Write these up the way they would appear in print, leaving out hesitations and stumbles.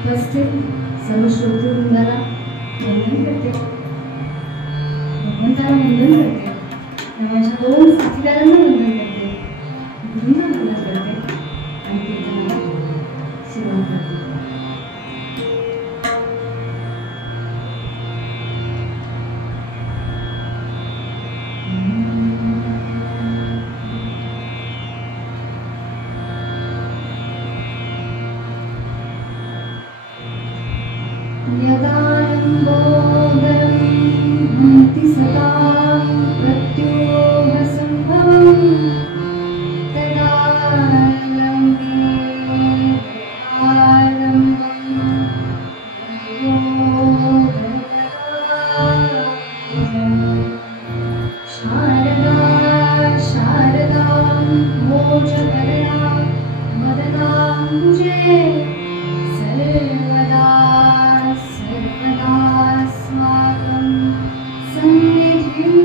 उपस्थित सर्व श्रोतृवृंदाला वंदन करते, भगवंताला वंदन करते, माझ्या दोन साथीदारांना वंदन करते, गुरूंना वंदन करते आणि कीर्तनाला सुरुवात करते. यदानन्दोदरं हन्ति सदा प्रत्योहसम्भवं तदा शारदा शारदां मोचकर्णा मदनाम्बुजे सर्वदा सर्वदास्माकं सन्निधिं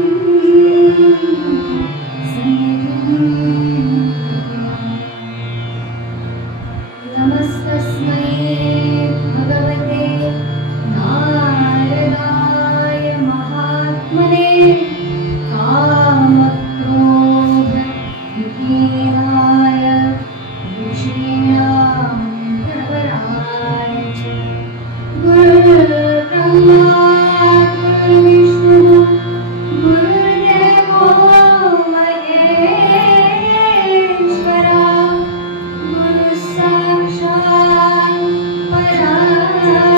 नमस्तस्मै भगवते नारदाय महात्मने कामक्रोधविहीनाय ऋषीणां प्रवराय च गुरुर्ब्रह्मा गुरुर्विष्णु गुरुर्देवो महेश्वरा गुरुः साक्षात् परब्रह्म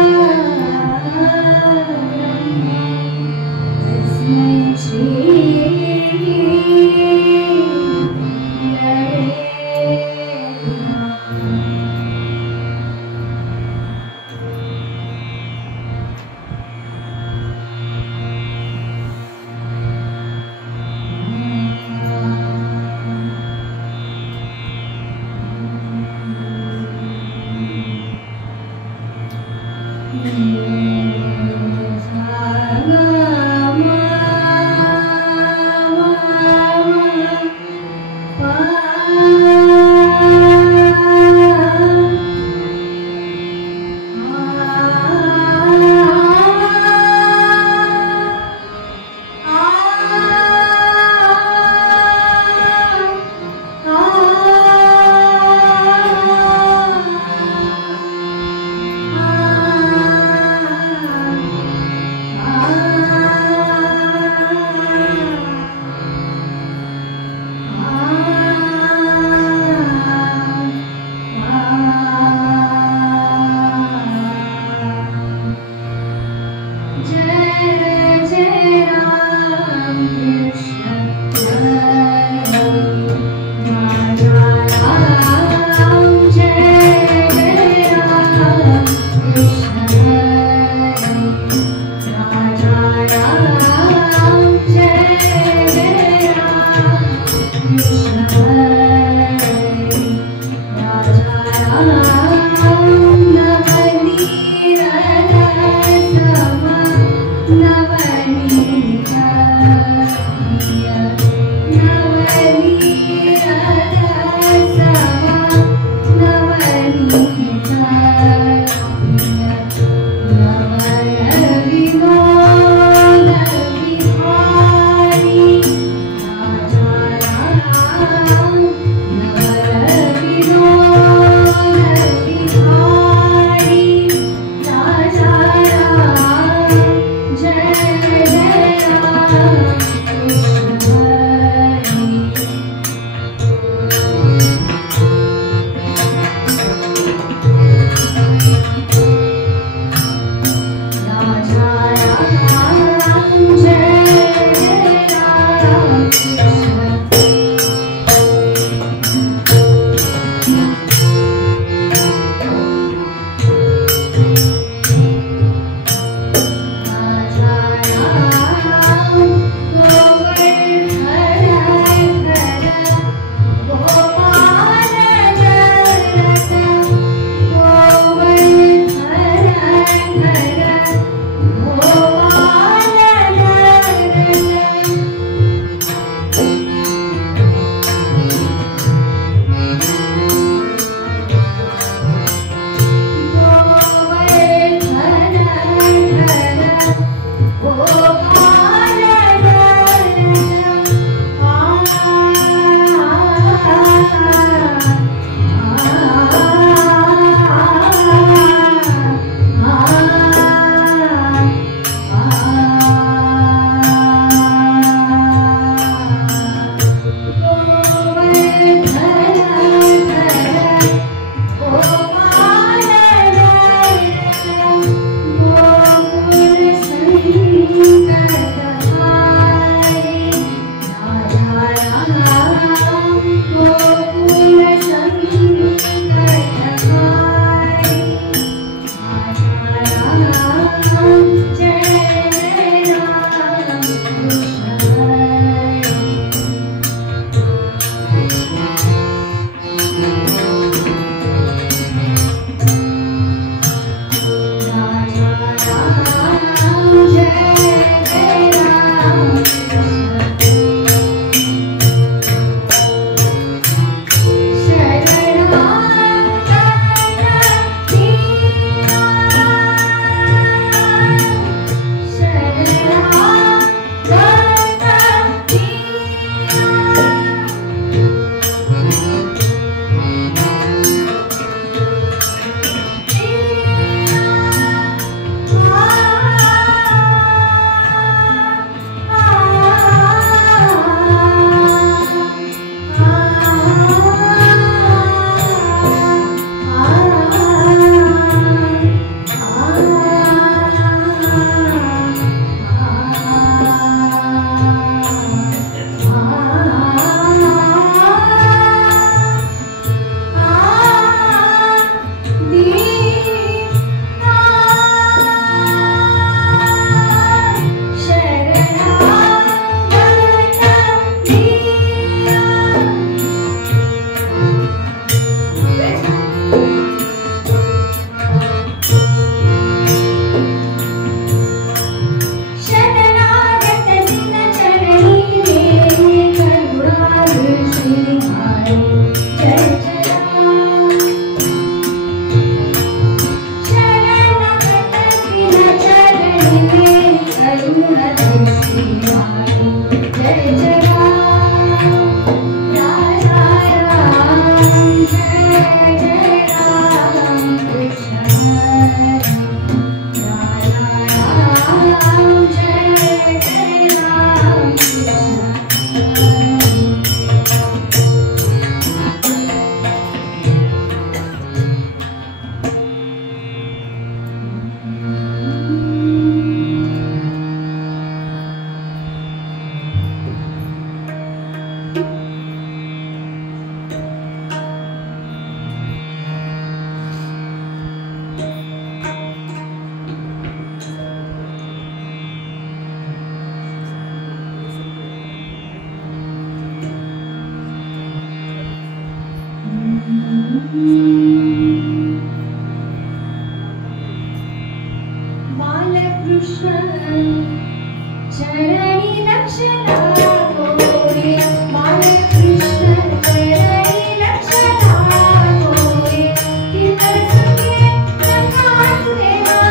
चरणी लक्ष लागोरे बाळकृष्ण चरणी लक्ष लागोरे कीर्तन सुखे रंगात देवा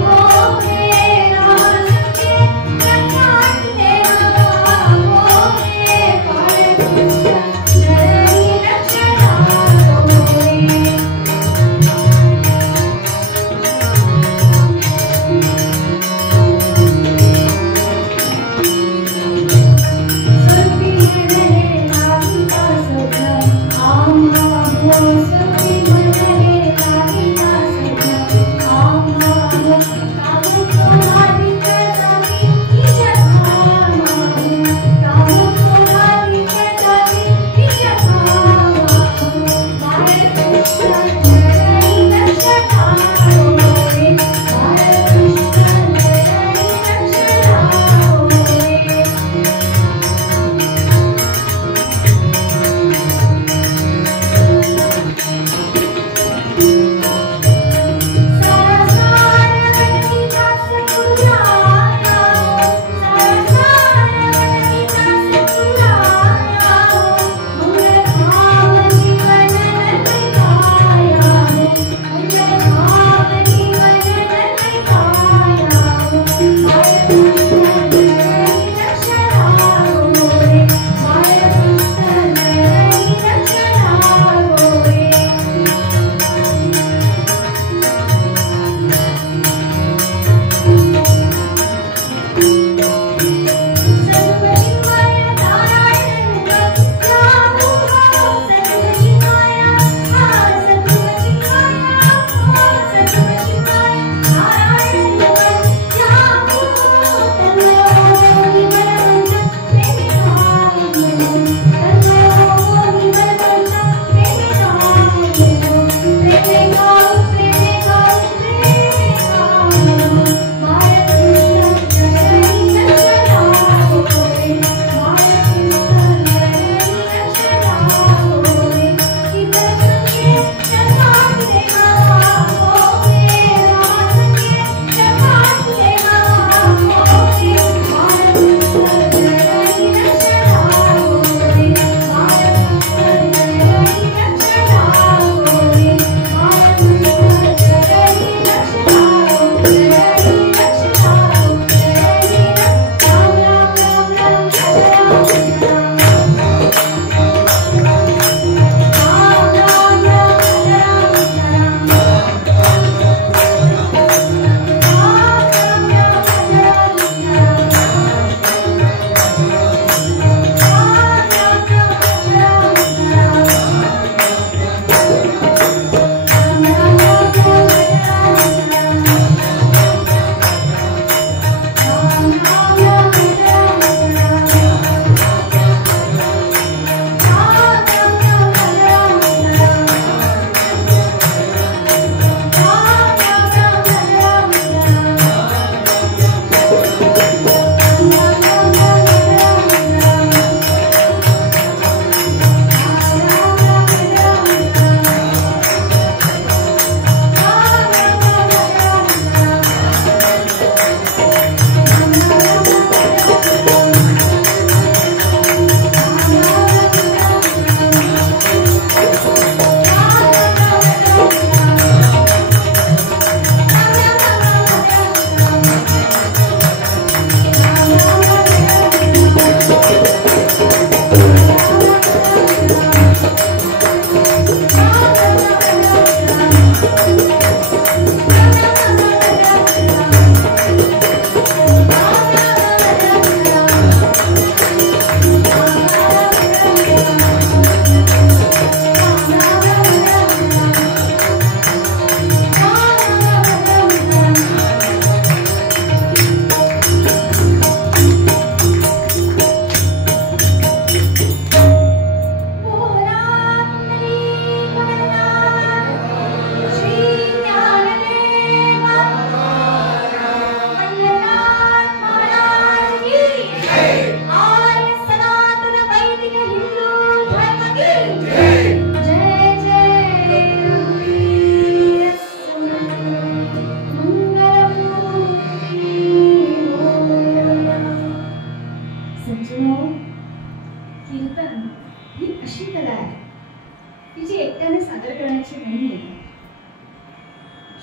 गोरे नाम सुखे रंगात देवा गोरे बाळकृष्ण चरणी लक्ष लागोरे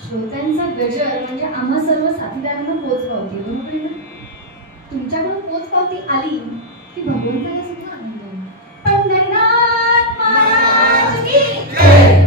श्रोत्यांचा गजर म्हणजे आम्हा सर्व साथीदारांना पोचपावती. बरोबर ना? तुमच्याकडून पोचपावती आली की भगवंताला सुद्धा आनंद होईल. पंढरनाथ महाराज की जय.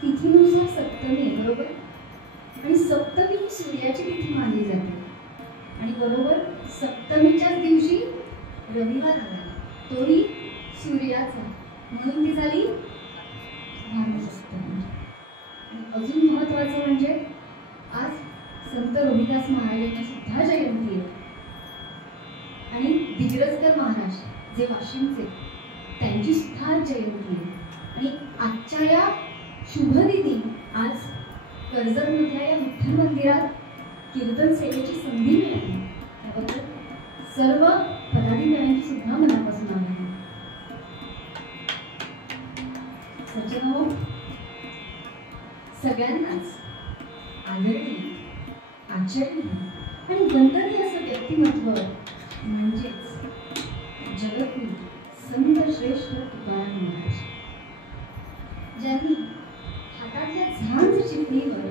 तिथीनुसार सप्तमी आहे, बरोबर. आणि सप्तमी ही सूर्याची तिथी मानली जाते. आणि बरोबर सप्तमीच्याच दिवशी रविवार आला, तोही सूर्याचा, म्हणून ती झाली सप्तमी. आणि अजून महत्वाचं म्हणजे आज संत रविदास महाराजांची सुद्धा जयंती आहे. आणि दिग्रजकर महाराज जे वाशिमचे, त्यांची सुद्धा आज जयंती आहे. आणि आजच्या या शुभदिनी आज कर्जतमधल्या या विठ्ठल मंदिरात कीर्तन सेवेची संधी मिळाली, त्याबद्दल सर्व पदाधिकाऱ्यांची सुद्धा मनापासून आभार. सज्जनो, सगळ्यांनाच आदरणीय, आचरणीय आणि वंदनीय असं व्यक्तिमत्व म्हणजेच जगद्गुरू संत श्रेष्ठ तुकाराम महाराज, ज्यांनी हातातल्या झांज चिठ्ठीवर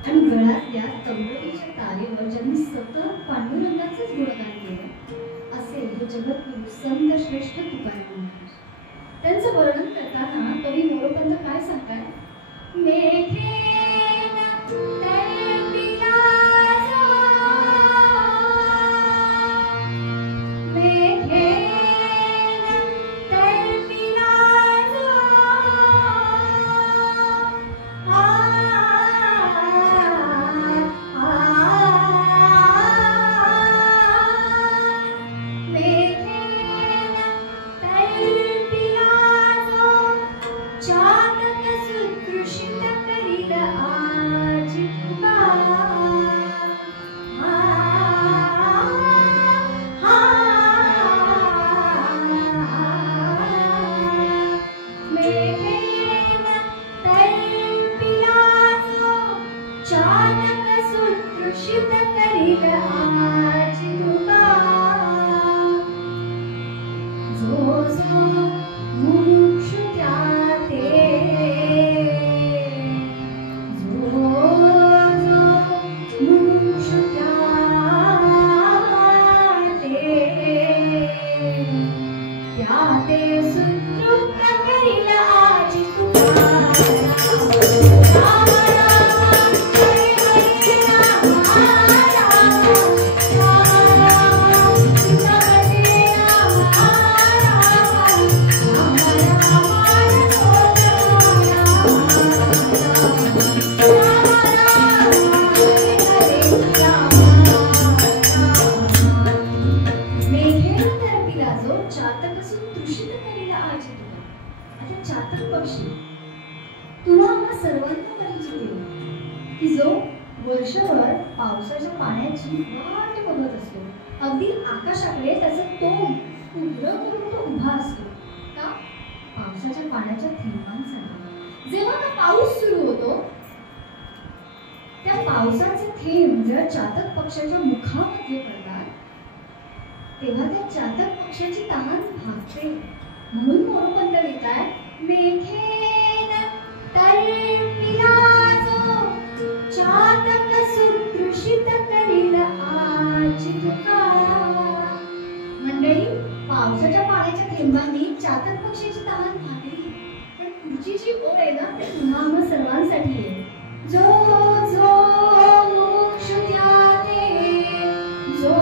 आणि गळ्यातल्या तंबोरीच्या तारेवर ज्यांनी सतत पांडुरंगाचंच गुणगान केलं, असे हे जगद्गुरू संत श्रेष्ठ तुकाराम महाराज. त्यांचं वर्णन करताना कवी मोरोपंत काय सांगतात? मेघे जो जो मुमुक्षु त्याते जो जो मुमुक्षु त्याते सुतृप्त करील आजी चातक पक्षी तुला आम्हा सर्वांना परिचित आहे की जो वर्षभर पावसाच्या पाण्याची वाट बघत असतो. अगदी आकाशाकडे त्याचं तोंड उघडं करून तो उभा असतो. का? पावसाच्या पाण्याच्या थेंबांसाठी. जेव्हा का पाऊस सुरू होतो त्या पावसाचे थेंब जेव्हा चातक पक्षाच्या मुखामध्ये पडतात तेव्हा त्या चातक पक्षाची तहान भागते. म्हणून मोरपंत लिहिताय मेघेन तळपिला जो चातक सुदृशित करील आजी तुका. मंडळी, पावसाच्या पाण्याच्या थेंबांनी चातक पक्षाची तहान भागली. पण पुढची जी ओळ आहे ना ती पुन्हा आम्हा सर्वांसाठी आहे. जो जो मोक्ष त्याते जो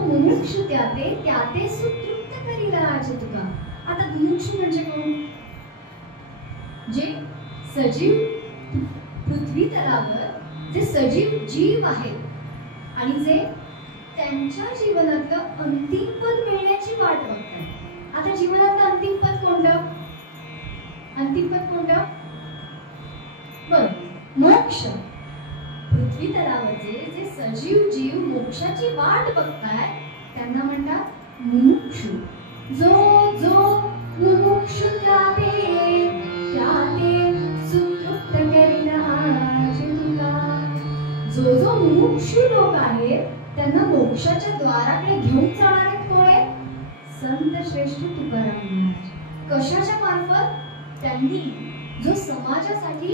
मुमुक्षु त्याते सुतृप्त करील आजी तुका. आता मुमुक्षु म्हणजे कोण? जे सजीव पृथ्वी तलावर जे सजीव जीव आहेत आणि जे त्यांच्या जीवनातलं अंतिम पद मिळण्याची वाट बघतात. आता जीवनातलं अंतिम पद कोणतं? अंतिम पद कोणतं? बरं, मोक्ष. पृथ्वी तलावरचे जे सजीव जीव मोक्षाची वाट बघताय त्यांना म्हणतात मुमुक्षु. जो जो मुमुक्षु त्याते सुतृप्त करील आजी तुका. जो जो मुमुक्षु लोक आहेत त्यांना मोक्षाच्या द्वाराकडे घेऊन जाणारे कोण आहेत? संत श्रेष्ठ तुकाराम महाराज. कशाच्या मार्फत? त्यांनी जो समाजासाठी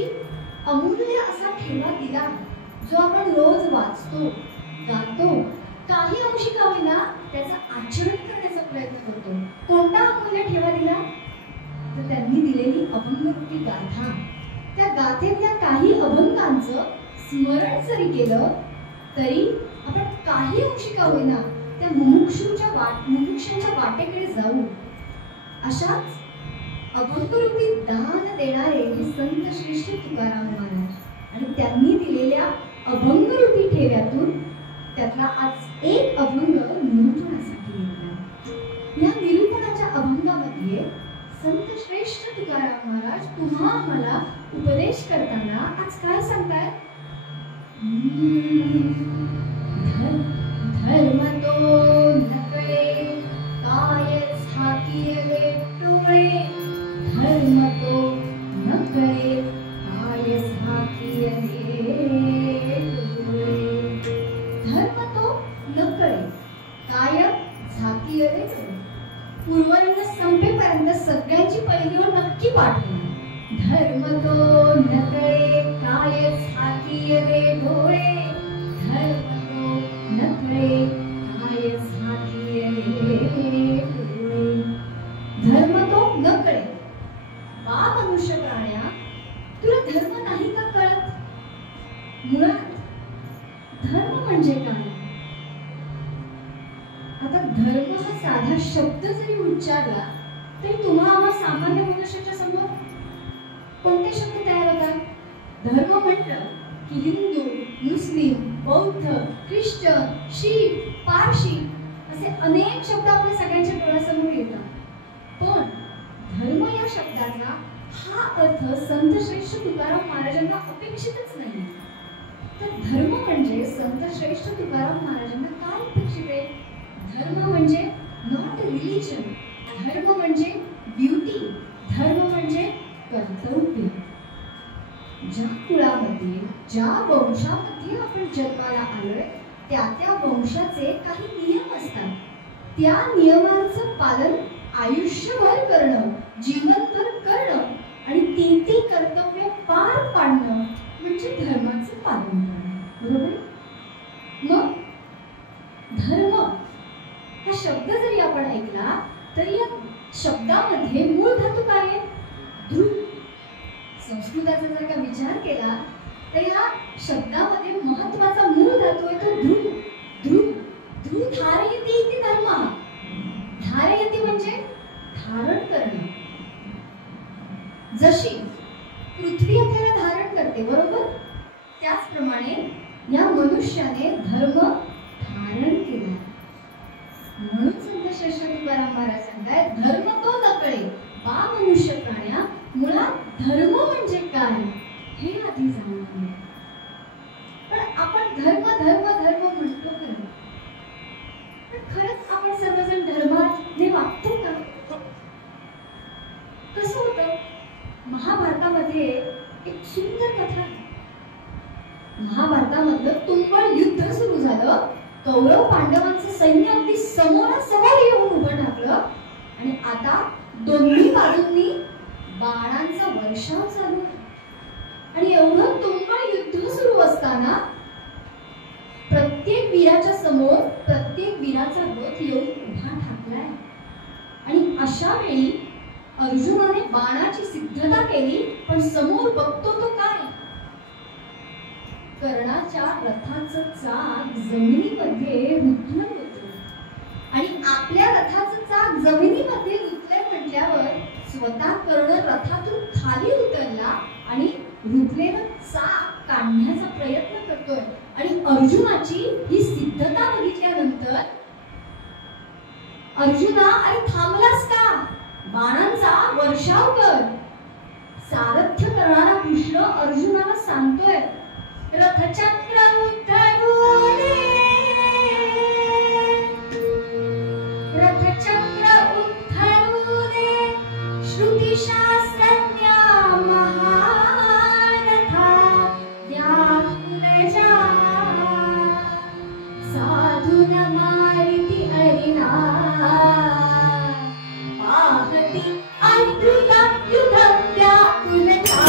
अमूल्य असा ठेवा दिला जो आपण रोज वाचतो, गातो, काही अंशी का होईना त्याचं आचरण करण्याचा प्रयत्न करतो. कोणता अमूल्य ठेवा दिला? तर त्यांनी दिलेली अभंगरूपी गाथा. त्या गाथेतल्या काही अभंगांचं स्मरण जरी केलं तरी आपण काही अंशी का होईना त्या मुमुक्षांच्या वाटेकडे जाऊ. अशाच अभंगरूपी दान देणारे हे संत श्रेष्ठ तुकाराम महाराज. आणि त्यांनी दिलेल्या अभंगरूपी ठेव्यातून त्यातला आज एक अभंग निरूपणासाठी येतो. या निरूपणाच्या अभंगामध्ये संत श्रेष्ठ तुकाराम महाराज तुम्हा मला उपदेश करताना आज काय सांगताय? धर्म तो नकळे काय झाकीले डोळे. धर्म तो नकळे काय झाकीले पूर्वरंग संपेपर्यंत सगळ्यांची पहिली ओळ नक्की पाठवणार. धर्म तो नकळे काय झाकीले डोळे. धर्म तो नकळे काय झाकीले डोळे. धर्म तो नकळे. बा मनुष्य प्राण्या, तुला धर्म नाही का कळत? मुळात धर्म म्हणजे काय? आता धर्म हा साधा शब्द जरी उच्चारला तरी तुम्हाला सामान्य मनुष्याच्या समोर कोणते शब्द तयार होतात? धर्म म्हटलं की हिंदू, मुस्लिम, बौद्ध, ख्रिश्चन, शीख, पारशी असे अनेक शब्द आपल्या सगळ्यांच्या डोळ्यासमोर येतात. पण धर्म या शब्दाचा हा अर्थ संत श्रेष्ठ तुकाराम महाराजांना अपेक्षितच नाही. तर धर्म म्हणजे संत श्रेष्ठ तुकाराम महाराजांना काय अपेक्षित आहे? धर्म म्हणजे नॉट रिलीजन. धर्म म्हणजे ब्युटी. धर्म म्हणजे कर्तव्य. ज्या कुळामध्ये ज्या वंशामध्ये आपण जन्माला आलोय त्या वंशाचे काही नियम असतात. त्या नियमांचं पालन आयुष्यभर करणं, जीवनभर करणं आणि ती कर्तव्य पार पाडणं म्हणजे धर्माचं पालन करणं. बरोबर? मग धर्म हा शब्द जरी आपण ऐकला तरी या शब्दामध्ये मूळ धातू काय आहे? ध्रुव. संस्कृताचा जर का विचार केला तर या शब्दामध्ये महत्वाचा मूळ धातू आहे तो ध्रुव. ध्रुव ध्रुव धारयति इति धर्मः. धारयति म्हणजे धारण करणं. जशी पृथ्वी आपल्याला धारण करते, बरोबर, त्याचप्रमाणे या मनुष्याने धर्म धारण केला. म्हणून संत श्रेष्ठ तुकाराम महाराज सांगतायत, धर्म तो नकळे बा मनुष्य प्राण्या. मुळात धर्म म्हणजे काय हे आधी जाणून घ्या. पण आपण धर्म धर्म धर्म म्हणतो खरं, पण खरंच आपण सर्वजण धर्माने वागतो का? कसं होतं? महाभारतामध्ये एक सुंदर कथा आहे. महाभारतामधलं तुंबळ युद्ध सुरू झालं. कौरव पांडवांचं सैन्य अगदी समोरासमोर येऊन उभं ठाकलं आणि आता दोन्ही बाजूंनी बाणांचा वर्षाव चालू आहे. आणि एवढं तुंबळ युद्ध सुरू असताना प्रत्येक वीराच्या समोर प्रत्येक वीराचा रथ येऊन उभा ठाकलाय. आणि अशा वेळी अर्जुनाने बाणाची सिद्धता केली, पण समोर बघतो तो काय? कर्णाच्या रथाचं चाक जमिनीमध्ये रुतलं होतं. आणि आपल्या रथाचं चाक जमिनीमध्ये रुतलंय म्हटल्यावर स्वतः कर्ण रथातून खाली उतरला आणि रुतलेलं चाक काढण्याचा प्रयत्न करतोय. आणि अर्जुनाची ही सिद्धता बघितल्यानंतर, अर्जुना अरे थांबलास का? बाणांचा वर्षाव कर. सारथ्य करणारा कृष्ण अर्जुनाला सांगतोय, रथचक्र उद्धरू दे, रथचक्र उद्धरू दे, श्रुतिशास्त्रज्ञा महारथा व्याकुलजा, साधून मारिती अरिना, पाहती अद्भुता युद्ध व्याकुलजा.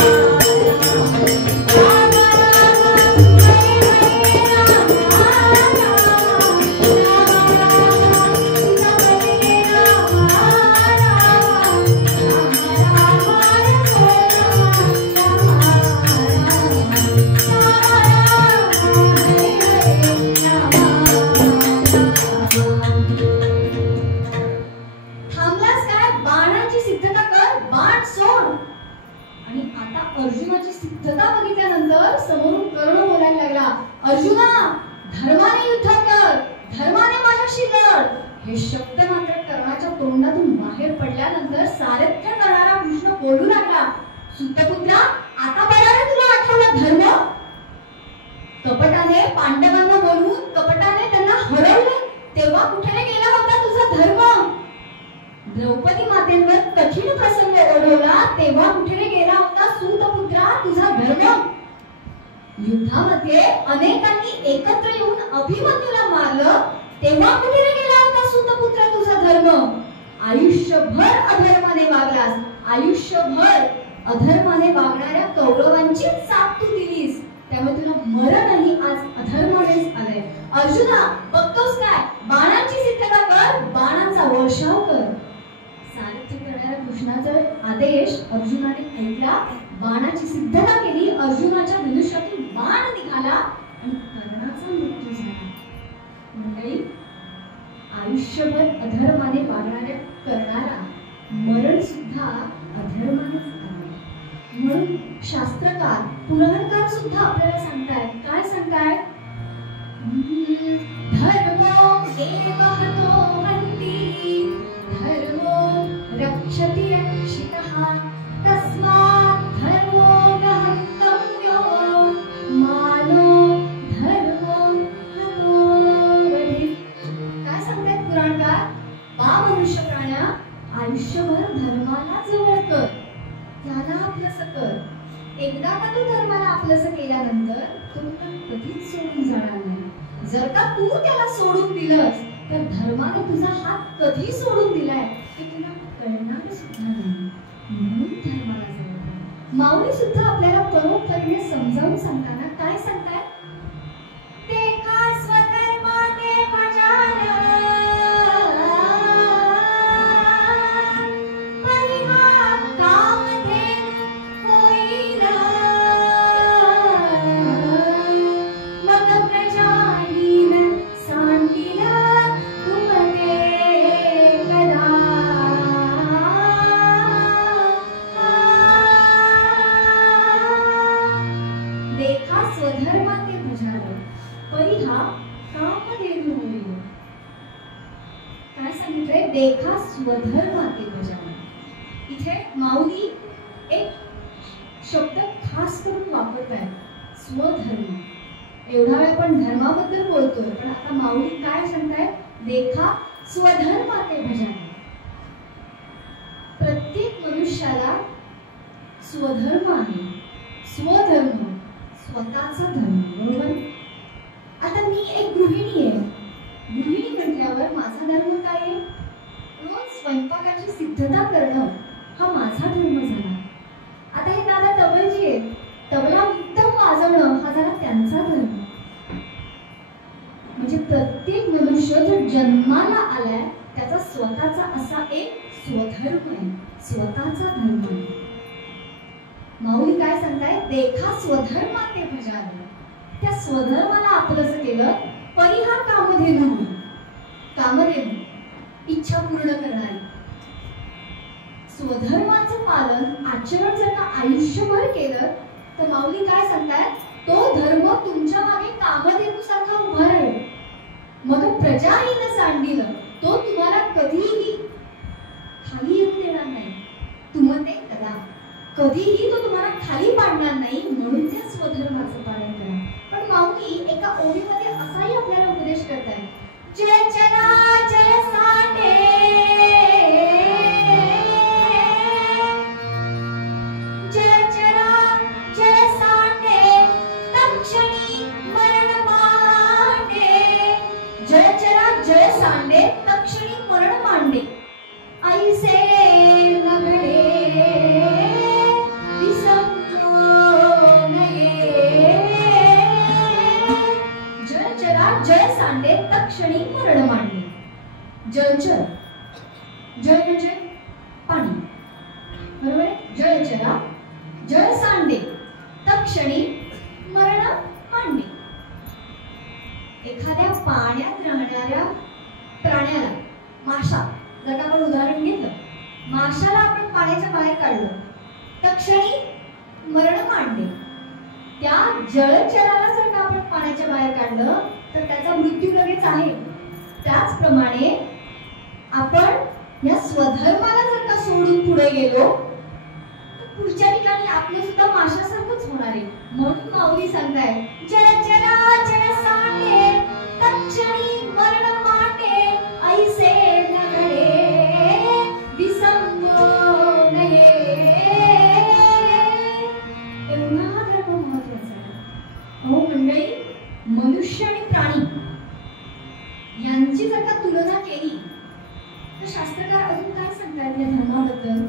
अर्जुनाची सिद्धता बघितल्यानंतर समोरून कर्ण बोलायला लागला, अर्जुना धर्माने युद्ध कर, धर्माने माझ्याशी लढ. हे शब्द मात्र कर्णाच्या तोंडातून बाहेर पडल्यानंतर सारथ्य करणारा कृष्ण बोलू लागला, सुतपुत्रा आता बरोबर तुला आठवलं धर्म? कपटाने पांडवांना बोलून कपटाने त्यांना हरवलं, तेव्हा कुठे गेला होता तुझा धर्म? द्रौपदी मातेंवर कठीण प्रसंग ओढवला, तेव्हा कुठे गेला होता सूतपुत्रा तुझा धर्म? युद्धामध्ये अनेकांनी एकत्र येऊन अभिमन्यूला मारलं, तेव्हा कुठे गेला होता सूतपुत्रा तुझा धर्म? आयुष्यभर अधर्माने वागलास, आयुष्यभर अधर्माने वागणाऱ्या कौरवांची साथ तू दिलीस, त्यामुळे तुला मरणही आज अधर्मानेच आलंय. अर्जुना बघतोस काय? बाणांची सिद्धता कर, बाणांचा वर्षाव कर. सारथ्य करणाऱ्या कृष्णाचा आदेश अर्जुनाने ऐकला, बाणाची सिद्धता केली, अर्जुनाच्या धनुष्यातून बाण निघाला आणि कर्णाचा मृत्यू झाला. मंडळी, आयुष्यभर अधर्माने वागणाऱ्या कर्णाला मरण सुद्धा अधर्मानेच आले. म्हणून शास्त्रकार पुराणकार सुद्धा आपल्याला सांगतायत, काय सांगतायत? धर्मो देवहतो हन्ति, धर्मो रक्षति रक्षितः, तस्मात् धर्मो गहन्तव्यो, मानो धर्मो हतो वधेत्. काय सांगतायत पुराणकार? बा मनुष्य प्राण्या, आयुष्यभर धर्माला जवळ कर, त्याला आपलंसं कर. एकदा का तू धर्माला आपलंसं केल्यानंतर तो तुला कधीच सोडून जाणार नाही. जर का तू त्याला सोडून दिलंस तर धर्माने तुझा हात कधी सोडून दिलाय हे तुला कळणार सुद्धा नाही. म्हणून धर्माला जवळ करा. माऊली सुद्धा आपल्याला परोपरीने समजावून सांगताना काय सांगताय? देखा स्वधर्माने भजाना देखा स्वधर्माते भजाना. इथे माऊली एक शब्द खास करून वापरताय, स्वधर्म. एवढा वेळ आपण धर्माबद्दल बोलतोय, पण आता माऊली काय सांगताय? देखा स्वधर्माते भजाना. प्रत्येक मनुष्याला स्वधर्म आहे. स्वधर्म स्वतःचा धर्म, बरोबर? आता मी एक गृहिणी आहे. गृहिणी म्हटल्यावर माझा धर्म काय आहे? रोज स्वयंपाकाची सिद्धता करणं हा माझा धर्म झाला. आता हे दादा तबलजी आहेत, तबला उत्तम वाजवणं हा झाला त्यांचा धर्म. म्हणजे प्रत्येक मनुष्य जो जन्माला आलाय त्याचा स्वतःचा असा एक स्वधर्म आहे, स्वतःचा धर्म आहे. माऊली काय सांगताय? देखा स्वधर्माते भजाना. त्या स्वधर्माला आपलंसं केलं. परिहा कामधेनू. कामधेनू इच्छा पूर्ण करणारी. स्वधर्माचं पालन आचरण जर का आयुष्यभर केलं तर माऊली काय सांगताय? तो धर्म तुमच्या मागे कामधेनूसारखा उभा राहील. मग तो प्रजाहीन सांडिलं, तो तुम्हाला कधीही खाली येऊन देणार नाही. तुम्ही ते करा, कधीही तो तुम्हाला खाली पाडणार नाही. म्हणून त्या स्वधर्माचं पालन करा. पण माऊली एका ओळीमध्ये असाही आपल्याला उपदेश करताय, जय चराचर सांडे, जय चराचर सांडे, तक्षणी मरण मांडे. जय चरा जय सांडे, तक्षणी मरण मांडे. ऐसे नगडे विसंगो नये. जय चरा जय सांडे, तक्षणी मरण मांडे. जलचर, जल म्हणजे पाणी, बरोबर आहे? जय चरा जय सांडे, तक्षणी मरण मांडे. एखाद्या पाण्यात राहणाऱ्या प्राण्याला, माशा जर का आपण उदाहरण घेतलं, माशाला आपण पाण्याच्या बाहेर काढलं, तक्षणी मरण मांडे. त्या जलचराला जर का आपण पाण्याच्या बाहेर काढलं तर त्याचा मृत्यू लगेच आहे. त्याचप्रमाणे आपण या स्वधर्माला जर का सोडून पुढे गेलो तर पुढच्या ठिकाणी आपलं सुद्धा माशासारखंच होणार आहे. म्हणून माऊली सांगताय, जय चराचर सांडे, तक्षणी मरण मांडे. ऐसे नगडे विसंगो नये. एवढा धर्म महत्वाचा आहे. अहो मंडळी, मनुष्य आणि प्राणी यांची जर का तुलना केली तर शास्त्रकार अजून काय सांगतात या धर्माबद्दल?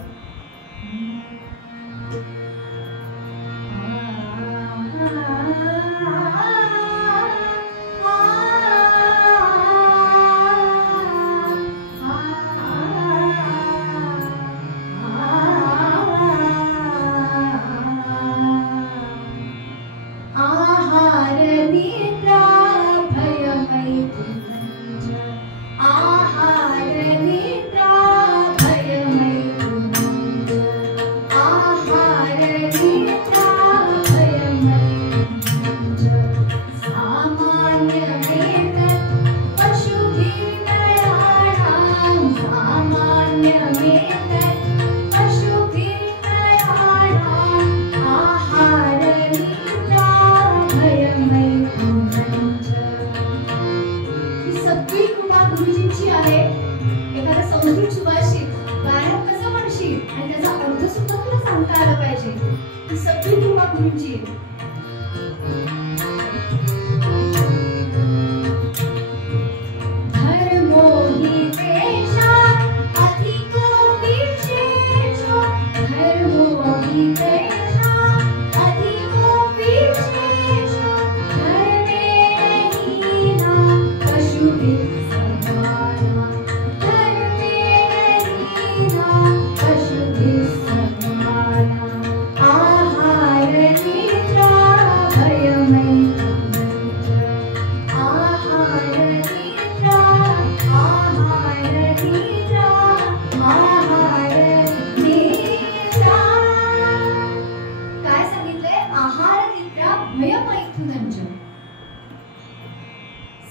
गुरुजी.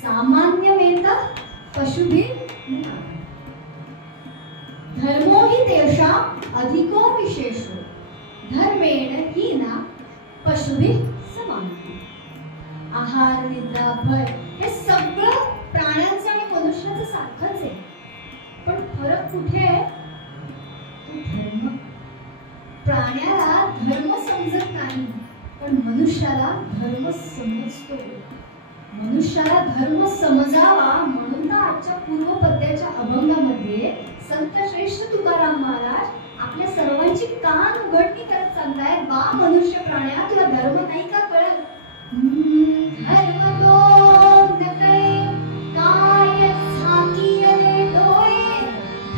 सामान्यमेत पशुभिः धर्मो हि तेषाम् अधिको विशेषो धर्मेण हीना पशुभिः समानः. आहार, निद्रा, भय हे सगळं प्राण्यांचं आणि मनुष्याचं सारखंच आहे, पण फरक कुठे आहे? तो धर्म. प्राण्याला धर्म समजत नाही, पण मनुष्याला धर्म समजतो. मनुष्याला धर्म समजावा म्हणून तर आजच्या पूर्वपद्याच्या अभंगामध्ये संत श्रेष्ठ तुकाराम महाराज आपल्या सर्वांची कान उघडणी करत सांगतायत, बा मनुष्य प्राण्या, तुला धर्म नाही का कळत? धर्म तो नकळे काय झाकीयले डोळे,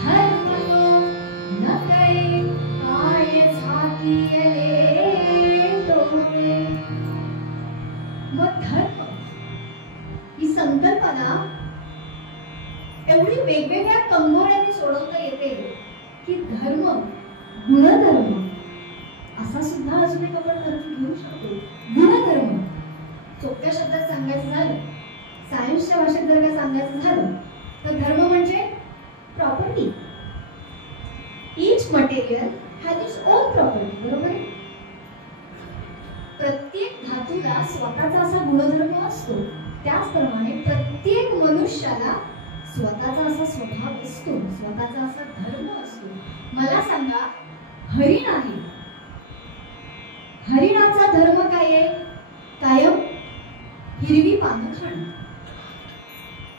धर्म तो नकळे काय झाकीयले डोळे. मग धर्म ही संकल्पना एवढी वेगवेगळ्या कंगोऱ्यांनी सोडवता येते की धर्म, गुणधर्म असा सुद्धा अजून एक आपण अर्थ घेऊ शकतो. गुणधर्म सोप्या शब्दात सांगायचं झालं, सायन्सच्या भाषेत जर का सांगायचं झालं तर धर्म म्हणजे property. Each material has its own property. बरोबर आहे? प्रत्येक धातूला स्वतःचा असा गुणधर्म असतो, त्याचप्रमाणे प्रत्येक मनुष्याला स्वतःचा असा स्वभाव असतो, स्वतःचा असा धर्म असतो. मला सांगा, हरिण आहे, हरिणाचा धर्म काय आहे? कायम हिरवी पानं खाणं.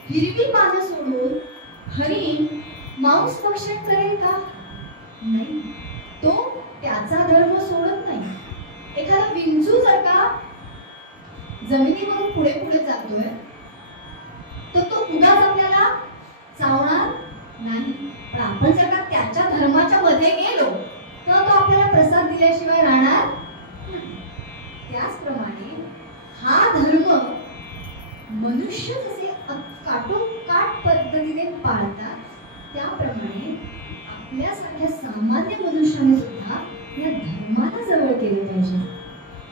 हिरवी पानं सोडून हरिण मांस भक्षण करेल का? नाही, तो त्याचा धर्म सोडत नाही. एखादा विंचू जर का जमिनीवरून पुढे पुढे जातोय तर तो उगाच आपल्याला चावणार नाही, पण आपण जर का त्याच्या धर्माच्या मध्ये गेलो तर तो आपल्याला प्रसाद दिल्याशिवाय राहणार नाही. त्याचप्रमाणे हा धर्म मनुष्य जसे काटोकाट पद्धतीने पाळतात, त्याप्रमाणे आपल्यासारख्या सामान्य मनुष्याने सुद्धा या धर्माला जवळ केले पाहिजे.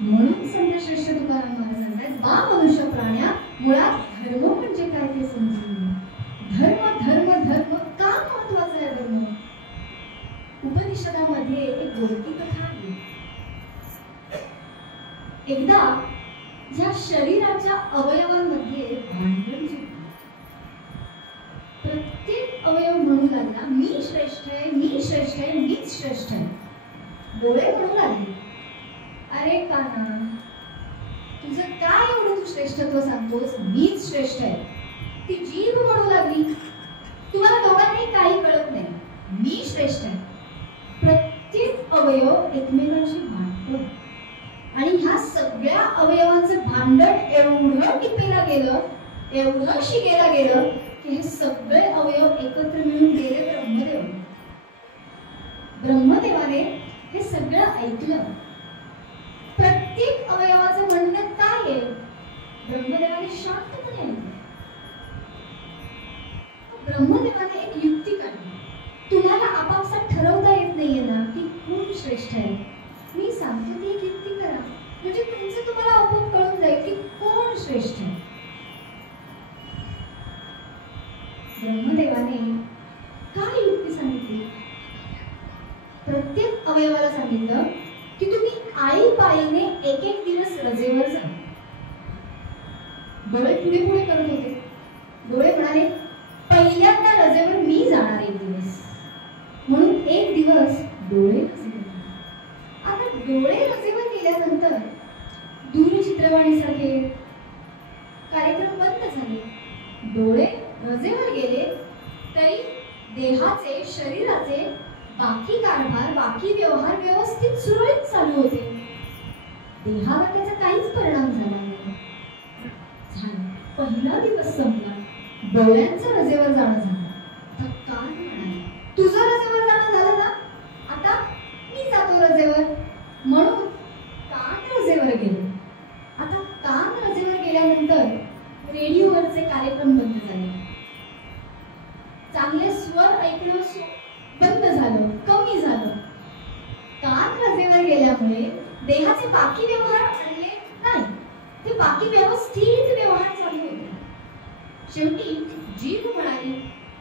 म्हणून संत श्रेष्ठ तुकाराम महाराज सांगतात, बा मनुष्य प्राण्या, मुळात धर्म म्हणजे काय ते समजून घे. धर्म धर्म धर्म का महत्वाचा आहे? धर्म उपनिषदामध्ये एक गोष्टी कथा आहे. एकदा ज्या शरीराच्या अवयवांमध्ये भांडण सुरू, प्रत्येक अवयव म्हणू लागला, मी श्रेष्ठ आहे, मी श्रेष्ठ आहे, मीच श्रेष्ठ आहे. डोळे म्हणू लागले, अरे काना, तुझं काय एवढं तू श्रेष्ठत्व सांगतोस? मीच श्रेष्ठ आहे. ती जीभ म्हणू लागली, तुम्हाला दोघांनाही काही कळत नाही, मी श्रेष्ठ आहे. प्रत्येक अवयव एकमेकांशी भांडतो आणि ह्या सगळ्या अवयवांचं भांडण एवढं टिपेला गेलं, एवढं शिकेला गेलं की हे सगळे अवयव एकत्र मिळून गेले ब्रह्मदेव. ब्रह्मदेवाने हे सगळं ऐकलं. प्रत्येक अवयवाचं म्हणणं काय आहे ब्रह्मदेवाने शांतपणे ऐकलं. ब्रह्मदेवाने एक युक्ती काढली. तुम्हाला आपापसात ठरवता येत नाहीये ना की कोण श्रेष्ठ आहे? मी सांगते ती एक युक्ती करा, म्हणजे तुमचं तुम्हाला आपोआप कळून जाईल की कोण श्रेष्ठ आहे. ब्रह्मदेवाने काय युक्ती सांगितली? प्रत्येक अवयवाला सांगितलं की तुम्ही आईपाईने एक एक दिवस रजेवर जा. डोळे पुढे पुढे करत होते. डोळे म्हणाले, पहिल्यांदा रजेवर मी जाणार एक दिवस. म्हणून एक दिवस डोळे रजेवर. आता डोळे रजेवर गेल्यानंतर विद्यवाणीसारखे कार्यक्रम बंद झाले, डोळे रजेवर गेले, तरी देहाचे शरीराचे बाकी कारभार बाकी व्यवहार व्यवस्थित सुरळीत चालू होते. देहावर त्याचा काहीच परिणाम झाला नाही. पहिला दिवस संपला, डोळ्यांचं रजेवर जाणं झालं. कान म्हणाले, तुझं रजेवर जाणं झालं ना, आता मी जातो रजेवर. म्हणून कान रजेवर गेले. आता कान रजेवर गेल्यानंतर रेडिओवरचे कार्यक्रम बंद झाले. चांगले स्वर ऐकणं बंद झालं, कमी झालं. कान रजेवर गेल्यामुळे देहाचे बाकी व्यवहार अडले नाही, ते बाकी व्यवस्थित व्यवहार चालू होते. शेवटी जीभ म्हणाली,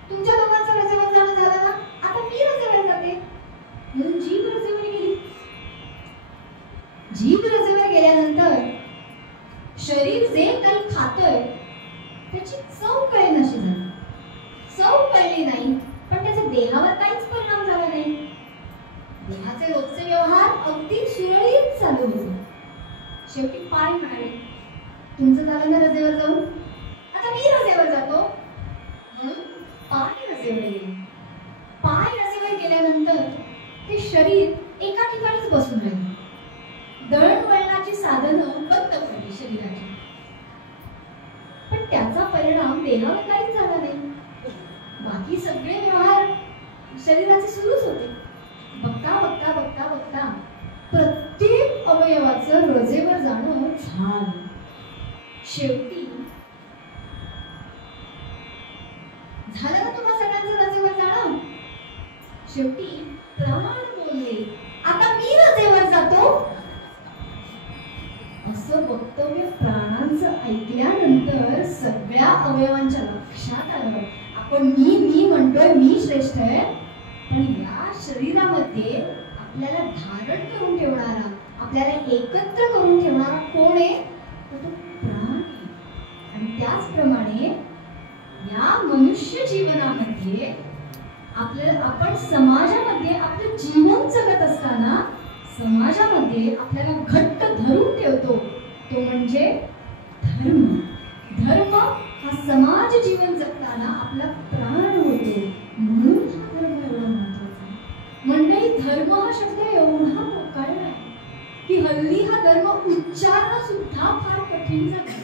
तुमच्या दोघांचं रजेवर जाणं झालं ना, आता मी रजेवर जाते. म्हणून जीभ रजेवर गेली. जीभ रजेवर गेल्यानंतर शरीर जे काही खातंय त्याची चव कळेनाशी झाली. चव कळली नाही, पण त्याचा देहावर काहीच परिणाम झाला नाही. देहाचे रोजचे व्यवहार अगदी सुरळीत चालू होते. शेवटी पाय म्हणाले, तुमचं झालं ना रजेवर जाऊन, आता मी रजेवर जातो. म्हणून पाय रजेवर गेले. पाय रजेवर गेल्यानंतर ते शरीर एका ठिकाणीच बसून राहिले. दळणवळणाची साधनं बंद पडली शरीराची, पण त्याचा परिणाम देहावर काहीच झाला नाही. बाकी सगळे व्यवहार शरीराचे सुरूच होते. बघता बघता बघता बघता प्रत्येक अवयवाचं रजेवर जाणं झालं. शेवटी झालं ना तुम्हा सगळ्यांचं रजेवर जाणं. शेवटी प्राण बोलले, आता मी रजेवर जातो. असं वक्तव्य प्राणांचं ऐकल्यानंतर सगळ्या अवयवांच्या लक्षात आलं, आपण मी म्हणतोय, मी श्रेष्ठ आहे, पण या शरीरामध्ये आपल्याला धारण करून ठेवणारा, आपल्याला एकत्र करून ठेवणारा कोण आहे, तर तो प्राण आहे. आणि त्याचप्रमाणे या मनुष्य जीवनामध्ये आपण समाजामध्ये आपलं जीवन जगत असताना समाजामध्ये आपल्याला घट्ट धरून ठेवतो, तो म्हणजे धर्म. धर्म हा समाज जीवन जगताना आपला प्राण होतो. म्हणून हा धर्म एवढा महत्वाचा. मंडळी, धर्म हा शब्द एवढा मोकळा आहे की हल्ली हा धर्म उच्चारण सुद्धा फार कठीण झालं.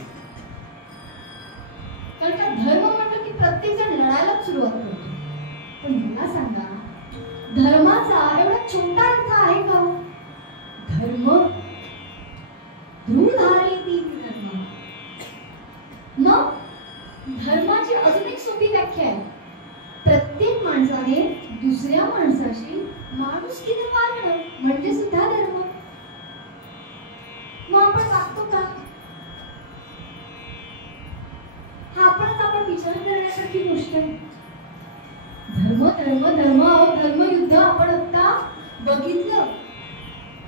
कारण का धर्म म्हटलं की प्रत्येक जण लढायलाच सुरुवात करतो. पण मला सांगा, धर्माचा एवढा छोटा अर्थ आहे का? धर्म ध्रुवधारेती धर्म. मग धर्माची अजून एक सोपी व्याख्या आहे, प्रत्येक माणसाने दुसऱ्या माणसाशी माणुसकीने वागणं म्हणजे सुद्धा धर्म. मग आपण वागतो का? हा आपण विचार करण्यासारखी गोष्ट आहे. धर्म धर्म धर्म धर्मयुद्ध आपण आता बघितलं.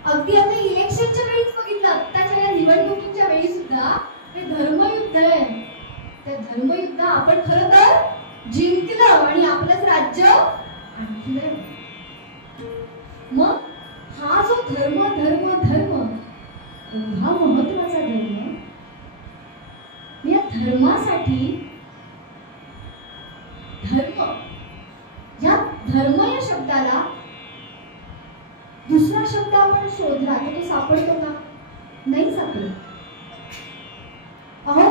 अगदी आता इलेक्शनच्या वेळीच बघितलं, त्याच्या या निवडणुकीच्या वेळी सुद्धा हे धर्मयुद्ध आहे. त्या धर्मयुद्ध आपण खरं तर जिंकलं आणि आपलंच राज्य आणखीन. मग हा जो धर्म धर्म धर्म एवढा महत्वाचा धर्म, या धर्मासाठी धर्म या शब्दाला दुसरा शब्द आपण शोधला तर तो सापडतो का? नाही सापडत. अहो,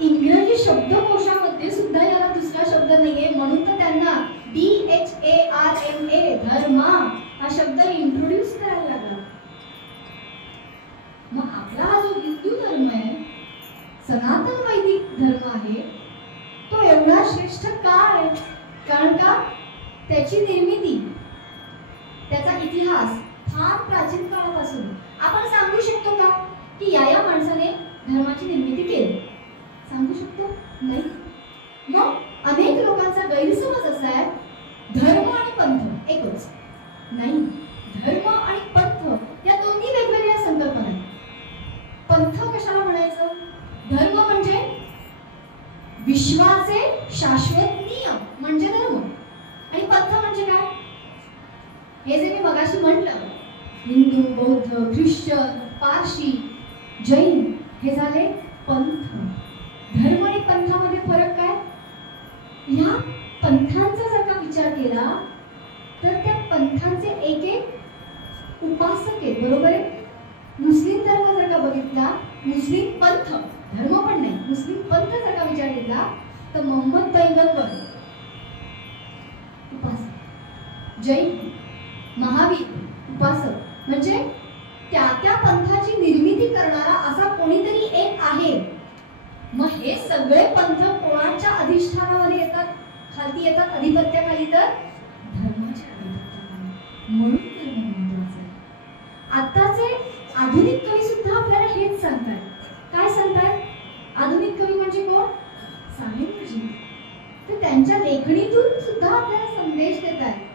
इंग्रजी शब्दकोशामध्ये सुद्धा याला दुसरा शब्द नाहीये. म्हणून तर त्यांना DHARMA धर्म हा शब्द इंट्रोड्यूस करायला लागला. मग आपला हा जो हिंदू धर्म आहे, सनातन वैदिक धर्म आहे, तो एवढा श्रेष्ठ का आहे? कारण का त्याची निर्मिती, त्याचा इतिहास फार प्राचीन काळापासून. आपण सांगू शकतो का की या माणसाने धर्माची निर्मिती केली? सांगू शकतो? नाही. मग अनेक लोकांचा गैरसमज असा आहे, धर्म आणि पंथ एकच. नाही, धर्म आणि पंथ या दोन्ही वेगवेगळ्या संकल्पना आहेत. पंथ कशाला म्हणायचं? धर्म म्हणजे विश्वाचे शाश्वत नियम म्हणजे धर्म. आणि पंथ म्हणजे काय? हे जे मी मगाशी म्हटलं, हिंदू, बौद्ध, ख्रिश्चन, पारशी, जैन हे झाले पंथ. धर्म आणि पंथामध्ये फरक काय? या पंथांचा जर का विचार केला तर त्या पंथांचे एक एक उपासक आहेत, बरोबर आहे. मुस्लिम धर्म जर का बघितला, मुस्लिम पंथ, धर्म पण नाही, मुस्लिम पंथ जर का विचार केला तर मोहम्मद पैगंबर उपासक, जैन महावीर उपासक, म्हणजे त्या त्या पंथाची निर्मिती करणारा असा कोणीतरी एक आहे. मग हे सगळे पंथ कोणाच्या अधिष्ठानामध्ये येतात, खाली येतात, अधिपत्याखाली, तर धर्माच्या अधिपत्याखाली. म्हणून धर्म महत्वाचा आहे. आताचे आधुनिक कवी सुद्धा आपल्याला हेच सांगतात. काय सांगतात? आधुनिक कवी म्हणजे कोण? सावित्रीजी. तर त्यांच्या लेखणीतून सुद्धा आपल्याला संदेश देत आहेत.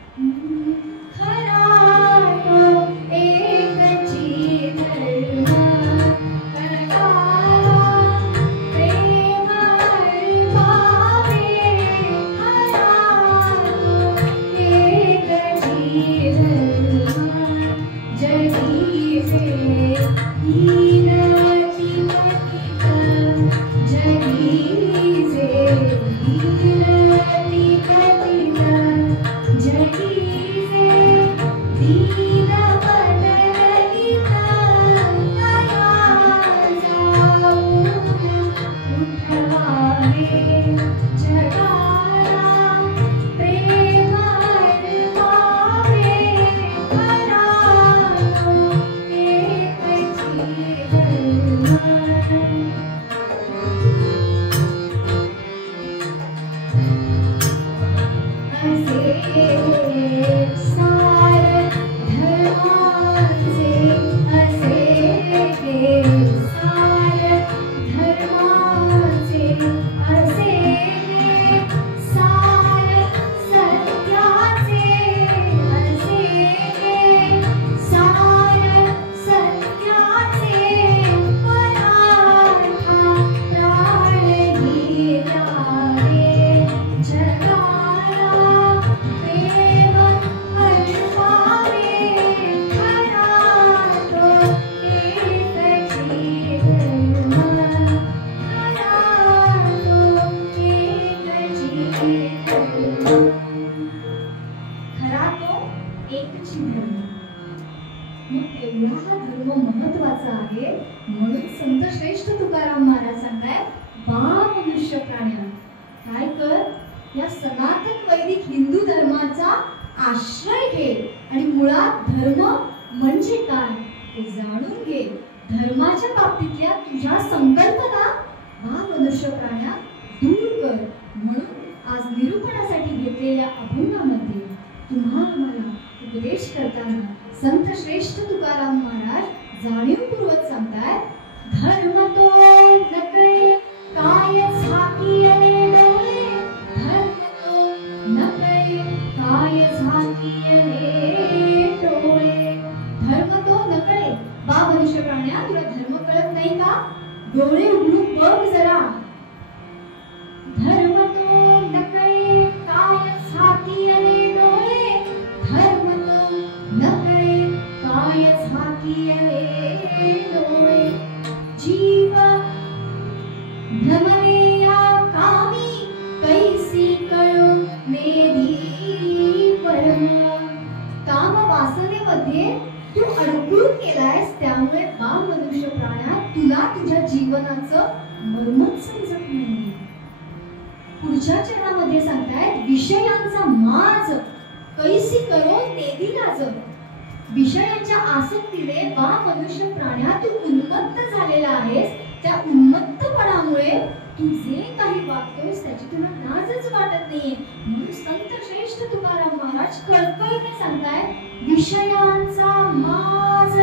विषयांच्या आसक्तीने बा मनुष्य प्राण्या तू उन्मत्त झालेला आहेस. त्या उन्मत्तपणामुळे तू जे काही वागतोयस त्याची तुला लाजच वाटत नाहीये. म्हणून संत श्रेष्ठ तुकाराम महाराज कळकळीने सांगताय, विषयांचा माज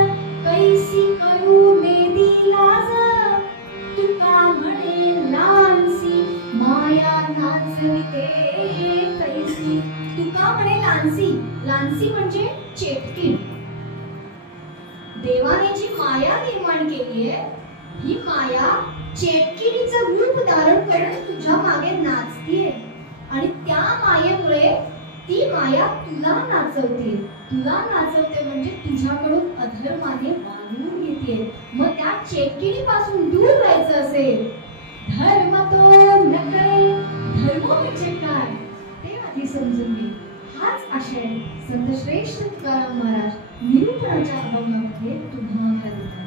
कैसी करू नेदी लाज, तुका म्हणे लांसी माया नाचविते कैसी. तुका म्हणे लांसी, लांसी म्हणजे चेटकी. देवाने जी माया निर्माण केली आहे, ही माया चेटकिणीचं रूप धारण करून तुझ्या मागे नाचतीये आणि त्या मायेमुळे ती माया तुला नाचवते. तुला नाचवते म्हणजे तुझ्याकडून अधर्माने वागवून घेते. म्हणतीये, मग त्या चेटकिणीपासून दूर राहायचं असेल, धर्म तो नकळे, धर्म म्हणजे काय ते आधी समजून घे. हाच आशय संत श्रेष्ठ तुकाराम महाराज निरूपणाच्या अभंगामध्ये तुम्हाला देतात.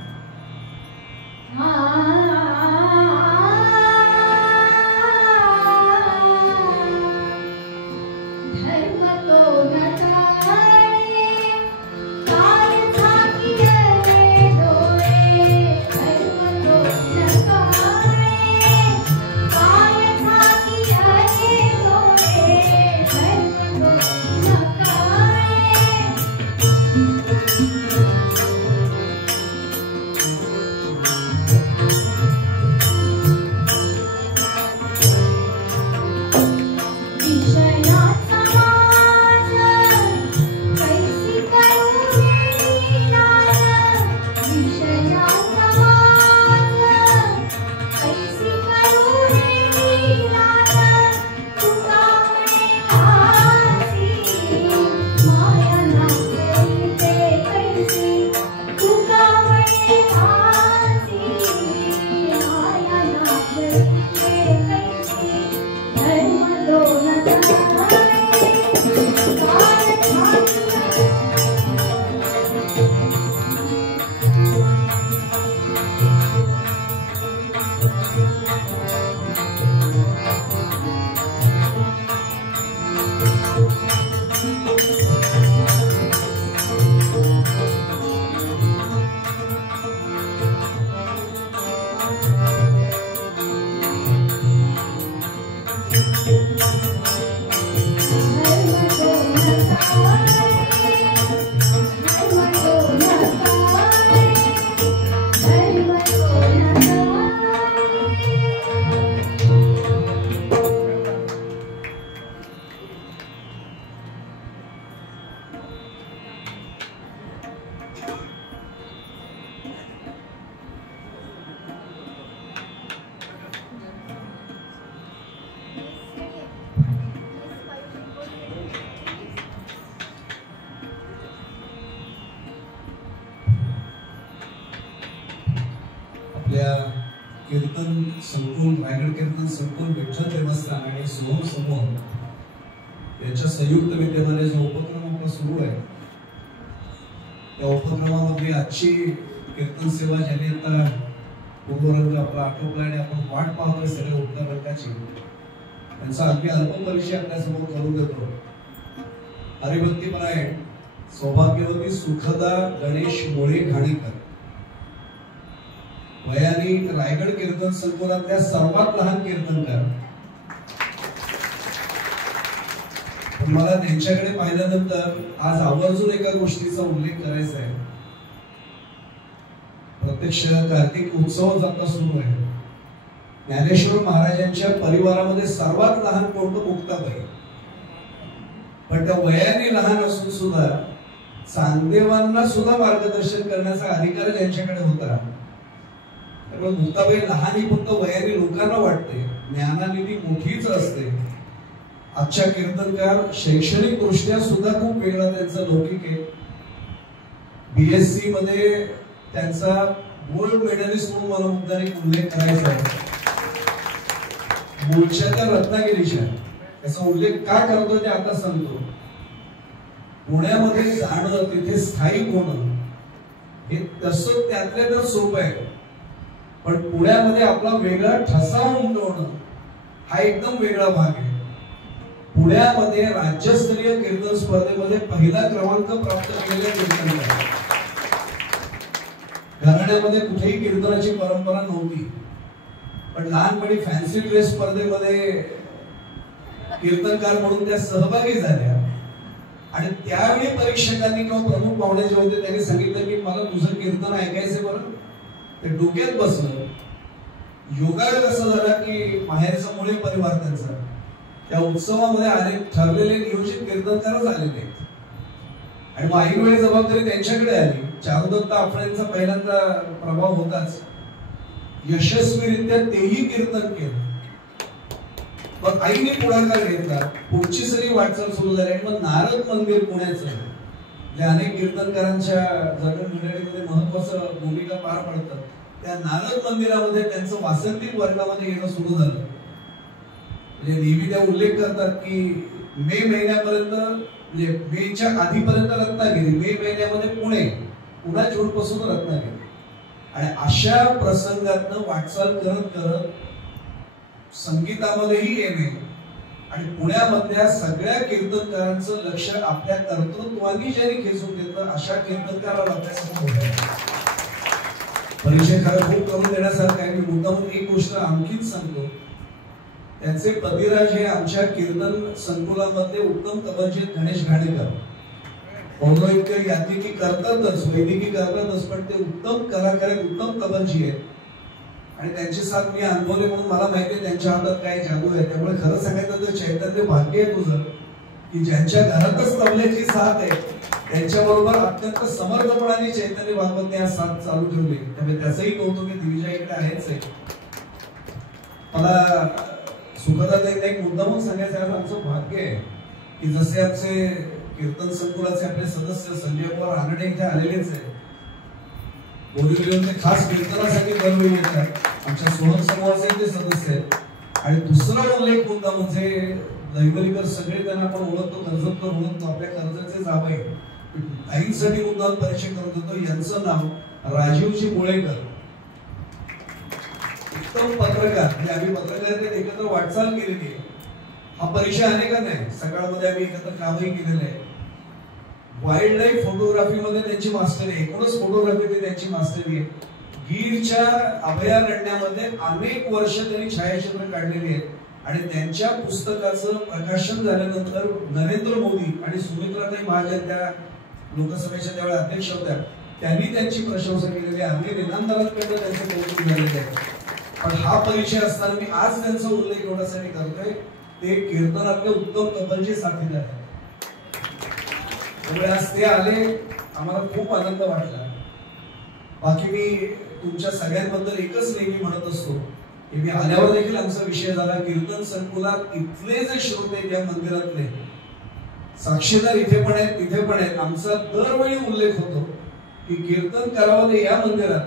कीर्तन संकुल, रायगड कीर्तन संकुल, विठ्ठल देवस्थान आणि सोहम समूह यांच्या संयुक्त विद्यमाने जो उपक्रम आपला सुरू आहे, त्या उपक्रमामध्ये आजची कीर्तन सेवा ज्यांनी आता पूर्वरंग आपला आटोपला आणि आपण वाट पाहतोय सगळ्या उत्तर रंगाची, त्यांचा अगदी अल्प परिचय आपल्यासमोर करून देतो. हरिभक्तीपरायण सौभाग्यवती सुखदा गणेश मोळे घाणेकर, वयाने रायगड कीर्तन संकुलातल्या सर्वात लहान कीर्तनकार. मला त्यांच्याकडे पाहिल्यानंतर आज आवर्जून एका गोष्टीचा उल्लेख करायचा आहे. प्रत्यक्ष कार्तिक उत्सव आता सुरू आहे. ज्ञानेश्वर महाराजांच्या परिवारामध्ये सर्वात लहान कोणतं? मुक्ताबाई. पण त्या वयाने लहान असून सुद्धा चांगदेवांना सुद्धा मार्गदर्शन करण्याचा अधिकार त्यांच्याकडे होता. त्यामुळे मुक्ताबाई लहान ही फक्त वयाने लोकांना वाटते, ज्ञानानिधी मोठीच असते. आजच्या कीर्तनकार शैक्षणिक दृष्ट्या सुद्धा खूप वेगळा त्यांचा लौकिक आहे. BSc मध्ये त्यांचा गोल्ड मेडलिस्ट म्हणून मला मुद्दाने उल्लेख करायचा आहे. मूळच्या त्या रत्नागिरीच्या, त्याचा उल्लेख का करतो ते आता सांगतो. पुण्यामध्ये जाणं, तिथे स्थायिक होणं हे तसं त्यातल्या तर सोपं आहे, पण पुण्यामध्ये आपला वेगळा ठसा उमटवणं हा एकदम वेगळा भाग आहे. पुण्यामध्ये राज्यस्तरीय कीर्तन स्पर्धेमध्ये पहिला क्रमांक प्राप्त केलेल्या कीर्तनकार. घराण्यामध्ये कुठेही कीर्तनाची परंपरा नव्हती, पण लहानपणी फॅन्सी ड्रेस स्पर्धेमध्ये कीर्तनकार म्हणून त्या सहभागी झाल्या. आणि त्यावेळी परीक्षकांनी किंवा प्रमुख पाहुणे जे होते त्यांनी सांगितलं की मला तुझं कीर्तन ऐकायचंय. बरं, ते डोक्यात बसलं. योगायोग असं झाला की माहेरचा मुळे परिवार त्यांचा त्या उत्सवामध्ये आले, ठरलेले नियोजित कीर्तनकारच आलेले. आणि मग ऐन वेळी जबाबदारी त्यांच्याकडे आली. चारुदत्त आपळेंचा पहिल्यांदा प्रभाव होताच. यशस्वीरित्या तेही कीर्तन केलं. मग आईने पुढाकार घेतला. पुढची सगळी वाटचाल सुरू झाली. आणि मग नारद मंदिर पुण्याचं जे अनेक कीर्तनकारांच्या जडणघडणीमध्ये महत्वाचं भूमिका पार पडतात, त्या नारद मंदिरामध्ये त्यांचं वासंतिक वर्गामध्ये येणं सुरू झालं. म्हणजे नेहमी त्या उल्लेख करतात की मे महिन्यापर्यंत, म्हणजे मेच्या आधीपर्यंत रत्नागिरी, मे महिन्यामध्ये पुणे, पुन्हा जून पासून रत्नागिरी. आणि अशा प्रसंगातनं वाटचाल करत करत संगीतामध्येही येणे आणि पुण्यामधल्या सगळ्या कीर्तनकारांचं लक्ष आपल्या कर्तृत्वानी ज्यांनी खेचून घेतलं अशा कीर्तनकाराला आपल्यासमोर होतं. परिचय खरं खूप करून देण्यासारखं आहे. मी मुद्दामून एक गोष्ट आणखीच सांगतो. त्यांचे पतिराज हे आमच्या कीर्तन संकुलामधले उत्तम कवयित गणेश घाणेकर. पौरोहित्य यात्रिकी करतातच, वैदिकी करतातच, पण ते उत्तम कलाकार आहेत, उत्तम कवयित आहेत. आणि त्यांची साथ मी अनुभवले म्हणून मला माहिती आहे त्यांच्या हातात काय जादू आहे. त्यामुळे खरं सांगायचं तर चैतन्य भाग्य आहे तुझं की ज्यांच्या घरातच तबल्याची साथ आहे त्यांच्याबरोबर अत्यंत समर्थपणाने चैतन्य भागवतने आज साथ चालू ठेवली. त्यामुळे त्याचंही कौतुक दिविजा इकडे आहेच आहे. मला सुखदाताईंना एक मुद्दामून सांगायचं आहे, आमचं भाग्य आहे की जसे आमचे कीर्तन संकुलाचे आपले सदस्य संजय पवार रानडे इथे आलेलेच आहे. बोरिवलीहून ते खास कीर्तनासाठी दरवेळी येतात. आमच्या सोहम समूहाचे ते सदस्य आहेत. आणि दुसरा उल्लेख मुद्दा म्हणजे दैवलीकर सगळे त्यांना आपण ओळखतो, कर्जतकर ओळखतो, आपल्या कर्जतचे जावई ताईंसाठी मुद्दा परिचय करत होतो. यांचं नाव राजीवजी मुळेकर, उत्तम पत्रकार. म्हणजे आम्ही पत्रकारितेत एकत्र वाटचाल केलेली आहे. हा परिचय अनेकांना आहे. सकाळमध्ये आम्ही एकत्र कामही केलेलं आहे. वाईल्ड लाईफ फोटोग्राफी मध्ये त्यांची मास्टरी आहे. एकूणच फोटोग्राफीमध्ये त्यांची मास्टरी आहे. गीरच्या अभयारण्यामध्ये अनेक वर्ष त्यांनी छायाचित्र काढलेली आहेत. आणि त्यांच्या पुस्तकाचं प्रकाशन झाल्यानंतर नरेंद्र मोदी आणि सुमित्राताई महाजन त्या लोकसभेच्या त्यावेळी अध्यक्ष होत्या, त्यांनी त्यांची प्रशंसा केलेली आहे. आम्ही निनांदरांकडे त्यांचं कौतुक झालेलं आहे. पण हा परिचय असताना मी आज त्यांचा उल्लेख एवढ्यासाठी करतोय, ते कीर्तनातले उत्तम कबलचे साथीदार आहेत. त्यामुळे आज ते आले, आम्हाला खूप आनंद वाटला. बाकी मी तुमच्या सगळ्यांबद्दल एकच नेहमी म्हणत असतो की मी आल्यावर देखील आमचा विषय झाला, कीर्तन संकुलात इथले जे श्रोते त्या मंदिरातले साक्षीदार इथे पण आहेत, तिथे पण आहेत. आमचा दरवेळी उल्लेख होतो की कीर्तन करावं या मंदिरात,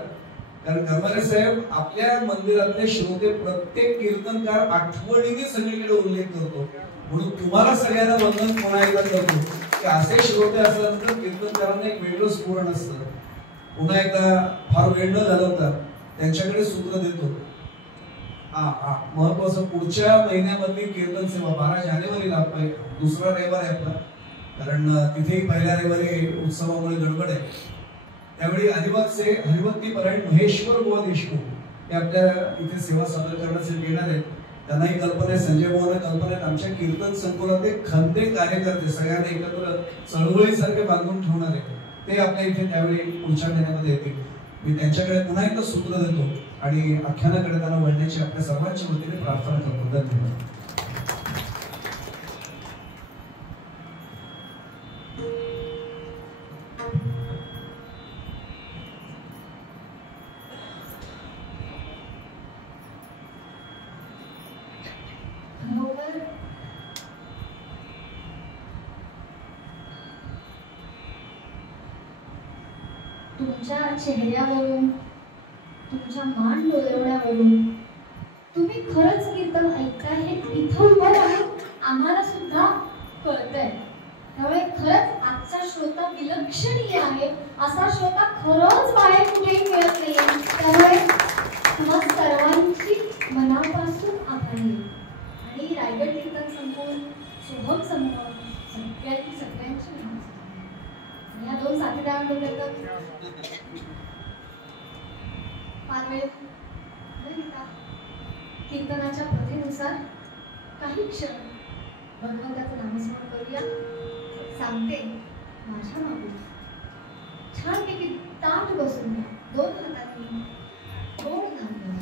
कारण गरमारे साहेब आपल्या मंदिरातले श्रोते प्रत्येक कीर्तनकार आठवणीने सगळीकडे उल्लेख करतो. म्हणून तुम्हाला सगळ्यांना वंदन पुन्हा एकदा करतो की असे श्रोते असल्यानंतर कीर्तनकारांना एक वेगळं स्फुरण असतं. पुन्हा एकदा फार वेळ न घालवता त्यांच्याकडे सूत्र देतो. महत्वाचं, पुढच्या महिन्यामधली कीर्तन सेवा 12 जानेवारीला दुसरा रविवार आहे आपला, कारण तिथेही पहिल्या रविवारी उत्सवामुळे गडबड आहे. त्यावेळी अलिबागचे हरिभक्ती परायण महेश्वर बुवा देशमुख हे आपल्या इथे सेवा सादर करण्यासाठी येणार आहेत. त्यांनाही कल्पना आहे, संजय बुवांना कल्पना आहे. आमच्या कीर्तन संकुलातले खंदे कार्यकर्ते सगळ्यांना एकत्र चळवळीसारखे बांधून ठेवणार आहे. ते आपल्या इथे त्यावेळी पुढच्या महिन्यामध्ये येतील. मी त्यांच्याकडे पुन्हा एकदा सूत्र देतो आणि आख्यानाकडे त्यांना वळण्याची आपल्या सर्वांच्या वतीने प्रार्थना करतो. धन्यवाद. तुमच्या चेहऱ्यावरून, तुमच्या मान डोलवण्यावरून तुम्ही खरंच कीर्तन ऐकताय हे इथं उभं राहून आम्हाला सुद्धा कळतंय. त्यामुळे खरंच आजचा श्रोता विलक्षणीय आहे. असा श्रोता खरंच बाहेर कुठेही मिळत नाहीये. त्यामुळे तुम्हा सर्वांची मनापासून आभारी. आणि रायगड कीर्तन संकुल, सोहम समूह, सगळ्यांची या दोन साथीदारांबद्दल फार वेळ कीर्तनाच्या पद्धतीनुसार काही क्षण भगवंताचं नामस्मरण करूया. सांगते माझ्या मागे छानपैकी ताट बसून घ्या. 2 हातांनी गोड घालून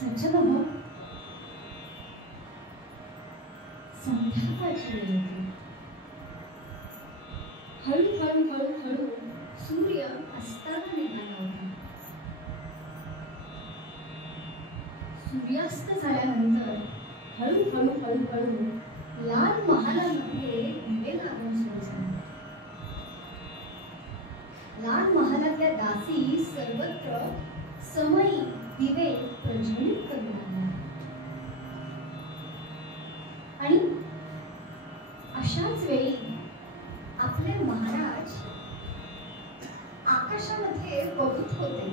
सज्जन हो, संध्याकाळची वेळ होती. हळू सूर्य अस्ताला निघाला होता. सूर्यास्त झाल्यानंतर हळू लाल महालामध्ये दिवे लागून सुरू झाले. लाल महालातल्या दासी सर्वत्र समयी दिवे प्रज्वलित करू लागल्या. आणि अशाच वेळी आपले महाराज आकाशामध्ये बघत होते.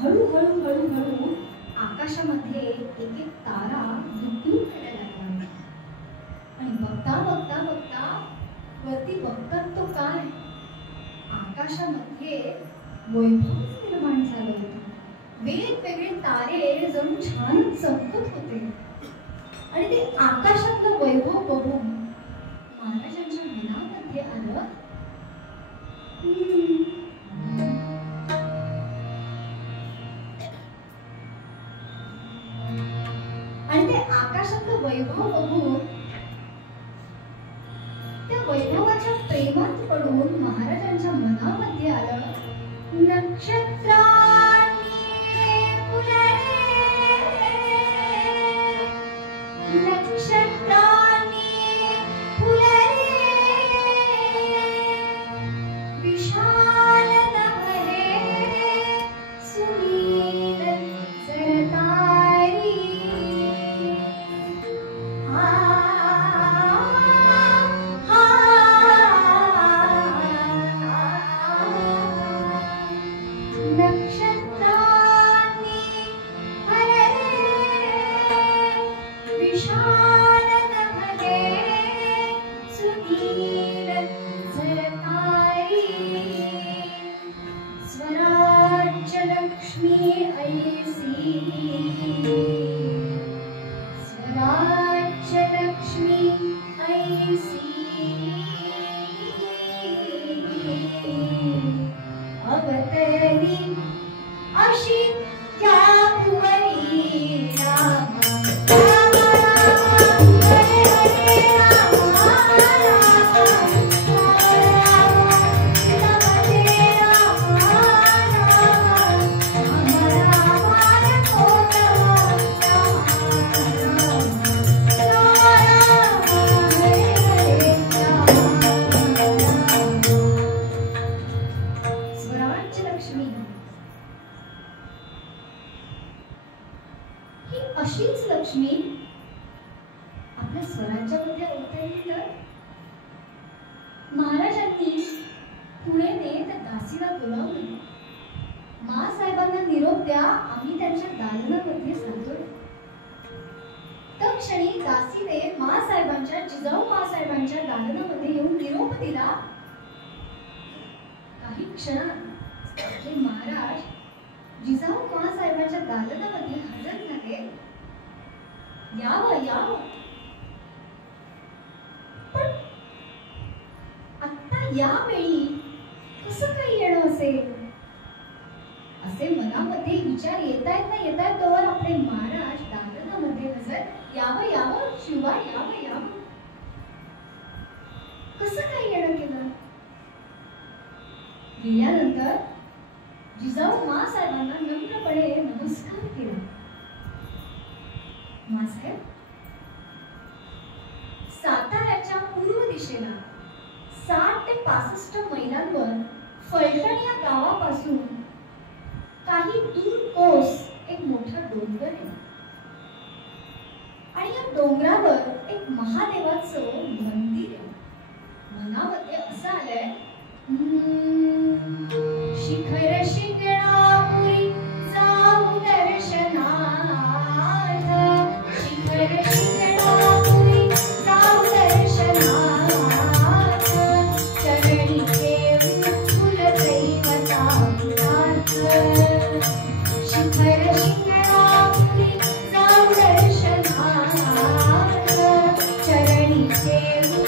हळू आकाशामध्ये एक तारा लुकलुक करायला लागला. आणि बघता वरती बघतात तो काय, आकाशामध्ये वैभव निर्माण झालं होतं. वेगवेगळे तारे जणू छान चमकत होते. आणि ते आकाशातलं वैभव बघून महाराजांच्या मनामध्ये आलं, आणि ते आकाशातलं वैभव बघून त्या वैभवाच्या प्रेमात पडून महाराजांच्या मनामध्ये आलं, नक्षत्रांनी फुलले, नक्षत्रांनी फुलले, विशाल नभरे सुनील सरतारी. अशीच लक्ष्मी आपल्या स्वराज्यामध्ये अवतरली तर महाराजांनी पुणेने त्या दासीला बोलावलं. माँसाहेबांना निरोप द्या, आम्ही त्यांच्या दालनामध्ये जातोय. तत्क्षणी दासीने माँसाहेबांच्या जिजाऊ माँसाहेबांच्या दालनामध्ये येऊन निरोप दिला. काही क्षणात आपले महाराज जिजाऊ माँसाहेबांच्या दालनामध्ये हजर झाले. यावं पण आता यावेळी कसं काही येणं असेल असे मनामध्ये विचार येतायत तोवर आपले महाराज दालनामध्ये हजर. यावं शिवा, यावं कसं काही येणं केलं. गेल्यानंतर जिजाऊ माँसाहेबांना नम्रपणे नमस्कार केला. माँसाहेब, साताऱ्याच्या पूर्व दिशेला 60 ते 65 मैलांवर फलटण या गावापासून काही दूर कोस एक मोठा डोंगर आहे. आणि या डोंगरावर एक महादेवाचं मंदिर आहे. मनामध्ये असं आलंय, शिखर शिंगणापुरी जाऊ दर्शनार्थ, शिखर शिंगणापुरी जाऊ दर्शनार्थ, चरणी ठेवू कुलदैवतार्थ, शिखर शिंगणापुरी जाऊ दर्शनार्थ, चरणी ठेवू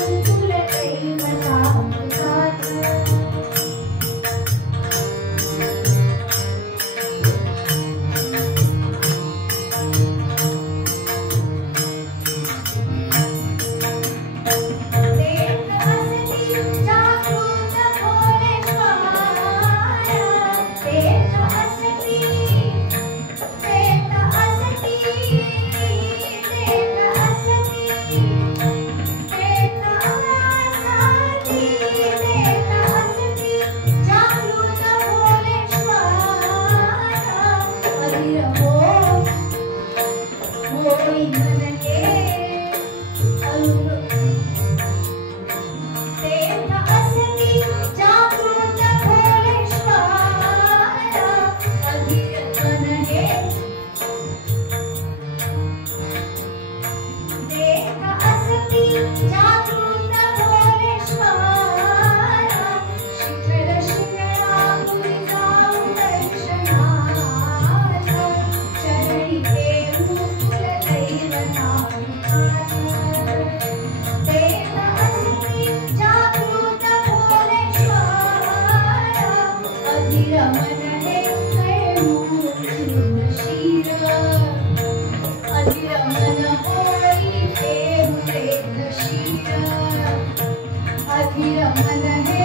स्थिर मन हे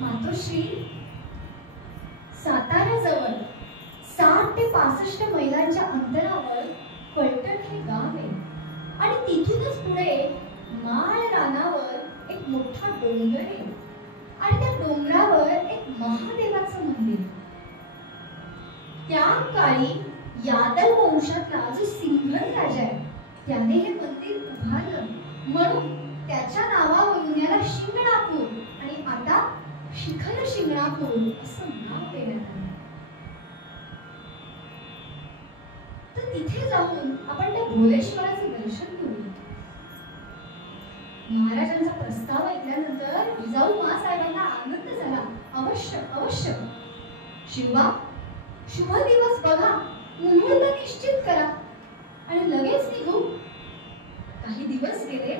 मातोश्री, साताऱ्याजवळ 60 ते 65 मैलांच्या अंतरावर फलटण हे गाव आहे आणि तिथूनच पुढे माळ रानावर एक मोठा डोंगर आहे आणि त्या डोंगरावर एक महादेवाचं मंदिर. त्या काळी यादव वंशातला जो सिंघल राजा आहे त्याने हे मंदिर उभारलं म्हणून त्याच्या नावावरून याला शिंगणापूर आणि आता शिखर शिंगणापूर असं नाव देण्यात आलं. तर तिथे जाऊन आपण त्या भोलेश्वराचं दर्शन करूया. महाराजांचा प्रस्ताव ऐकल्यानंतर जिजाऊ माँसाहेबांना आनंद झाला. अवश्य अवश्य शिवा, शुभ दिवस बघा, मुहूर्त निश्चित करा आणि लगेच निघू. काही दिवस गेले,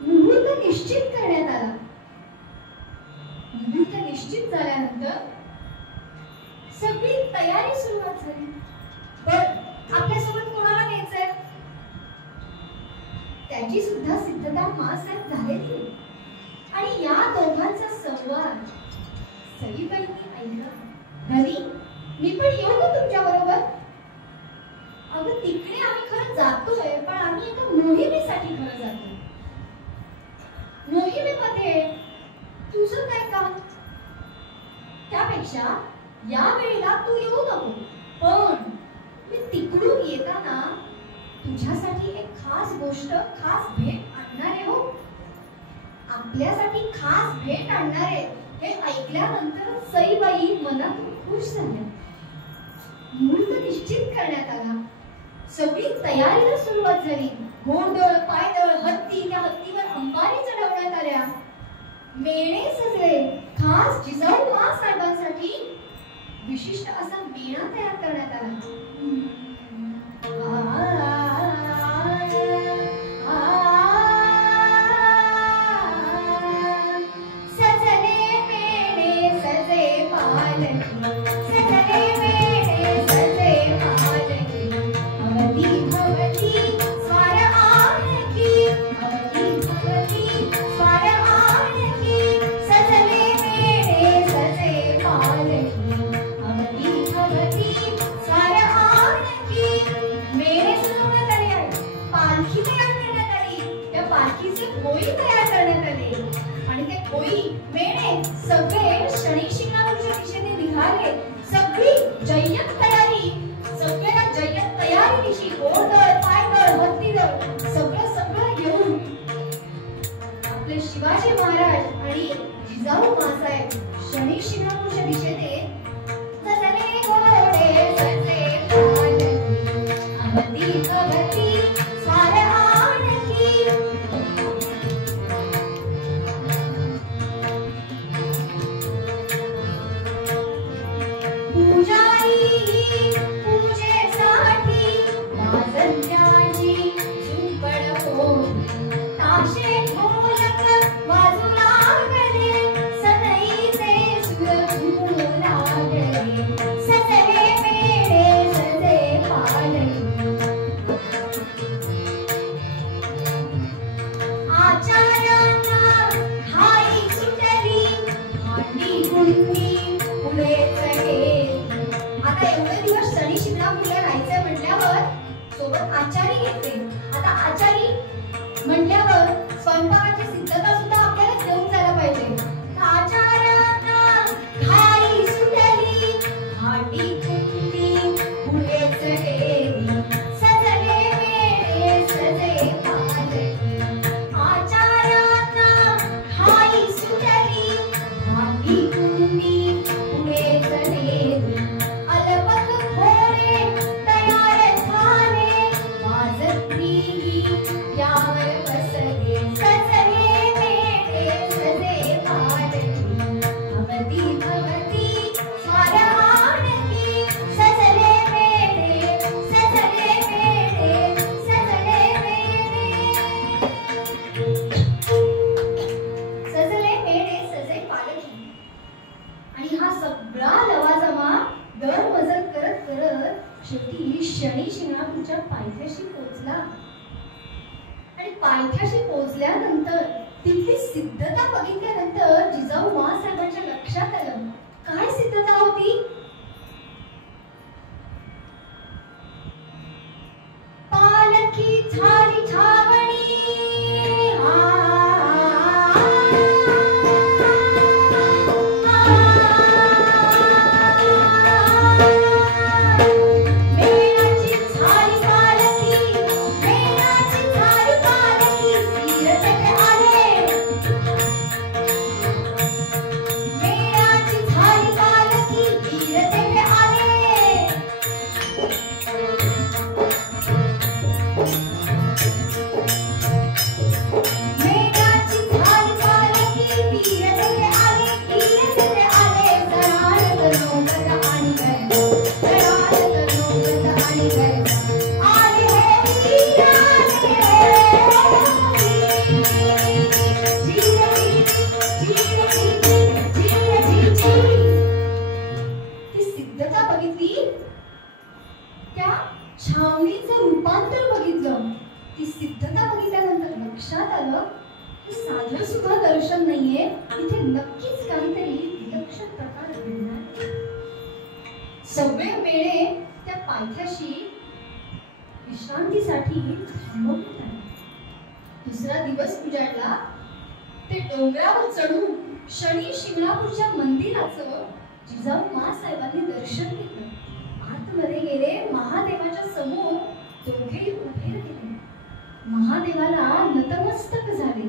मुहूर्त निश्चित करण्यात आला. मुहूर्त निश्चित झाल्यानंतर सगळी तयारी सुरुवात झाली. पण आपल्यासोबत कोणाला न्यायचंय त्याची सुद्धा सिद्धता माँसाहेब झालेली आणि या दोघांचा संवाद सईबाईंनी ऐकला. धनी, मी पण येऊ का तुमच्या बरोबर? अगं तिकडे आम्ही खरं जातोय पण आम्ही एका मोहिमेसाठी खरं जातोय. मोहिमेमध्ये तुझं काय काम? त्यापेक्षा या वेळेला तू येऊ नको, पण मी तिकडून येताना तुझ्यासाठी एक खास गोष्ट, खास भेट आणणार आहे. हो, आपल्यासाठी खास भेट आणणार आहे हे ऐकल्यानंतर सईबाई मनातून खुश झाल्या. मुहूर्त निश्चित करण्यात आला. सगळी तयारीला सुरुवात झाली. घोडदळ, पायदळ, हत्ती, त्या हत्तीवर अंबारी चढवण्यात आल्या. मेणे सजले. खास जिजाऊ माँसाहेबांसाठी विशिष्ट असा मेणा तयार करण्यात आला. सजले मेणे सजे पालकी, सजले मेणे सजे पालकी, अवधी भवती स्वार आणखी, अवधी भवती स्वार आणखी, सजले मेणे सजे पालकी, अवधी भवती स्वार आणखी. मेणे सजवण्यात आले, पालखी तयार करण्यात आली. त्या पालखीचे होळी तयार करण्यात आले आणि ते होळी मेणे सगळे शनी शिंगणापूरच्या दिशेने निघाले. सगळी जय्यत तयारी, सगळ्या जय्यत तयारीनिशी घोडदळ, पायदळ, हत्तीदळ सगळं सगळं घेऊन आपले शिवाजी महाराज आणि जिजाऊ माँसाहेब शनी शिंगणापूरच्या दिशेने सजले घोडे सजले पालकी, अवधी भवती स्वार आणखी. पुजारी पूजेसाठी वाजंत्र्याची झुंबड होती. ताशे ढोलक वाजू लागले, सनईचे सूर घुमू लागले, सजले मेणे सजे पालकी. आचार्यांना घाई सुटली, भांडी कुंडी पुढेच गेली. आता एवढे दिवस शनी शिंगणापूरला राहायचंय म्हटल्यावर सोबत आचारी घेतले. आता आचारी म्हटल्यावर स्वयंपाकाची सिद्धता सुद्धा आपल्याला घेऊन जायला पाहिजे. आचार्यांना घाई सुटली, भांडी कुंडी पुढेच गेली, सजले मेणे सजे पालकी. आचार्यांना घाई सुटली, भांडी कुंडी पुढेच गेली, अलबक घोडे तयार झाले, वाजंत्री यावर बसले, सजले मेणे शिंगणापूरच्या पायथ्याशी पोहोचला आणि पायथ्याशी पोहोचल्यानंतर तिथली सिद्धता बघितल्यानंतर जिजाऊ माँसाहेबांच्या लक्षात आलं. काय सिद्धता होती? पालखी झाली छावणी, विश्रांतीसाठी दुसरा दिवस उजाडला. ते डोंगरावर चढून शनी शिंगणापूरच्या मंदिराचं जिजाऊ माँसाहेबांनी दर्शन घेतलं. आतमध्ये गेले. महादेवाच्या समोर दोघेही उभे राहिले. महादेवाला नतमस्तक झाले.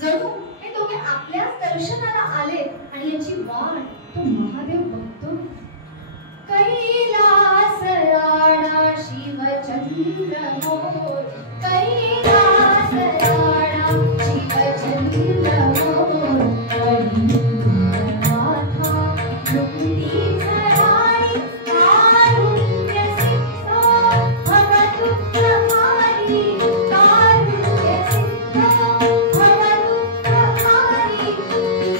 जणू हे दोघे आपल्याच दर्शनाला आले आणि याची वाट तो महादेव बघतो. कैलास राणा शिवचंद्र मोर, कैलास राणा शिवचंद्र मोर, माथा मुक्ती झराई कारुण्य सिंधो भवदुःखहारी, कारुण्य सिंधो भवदुःखहारी,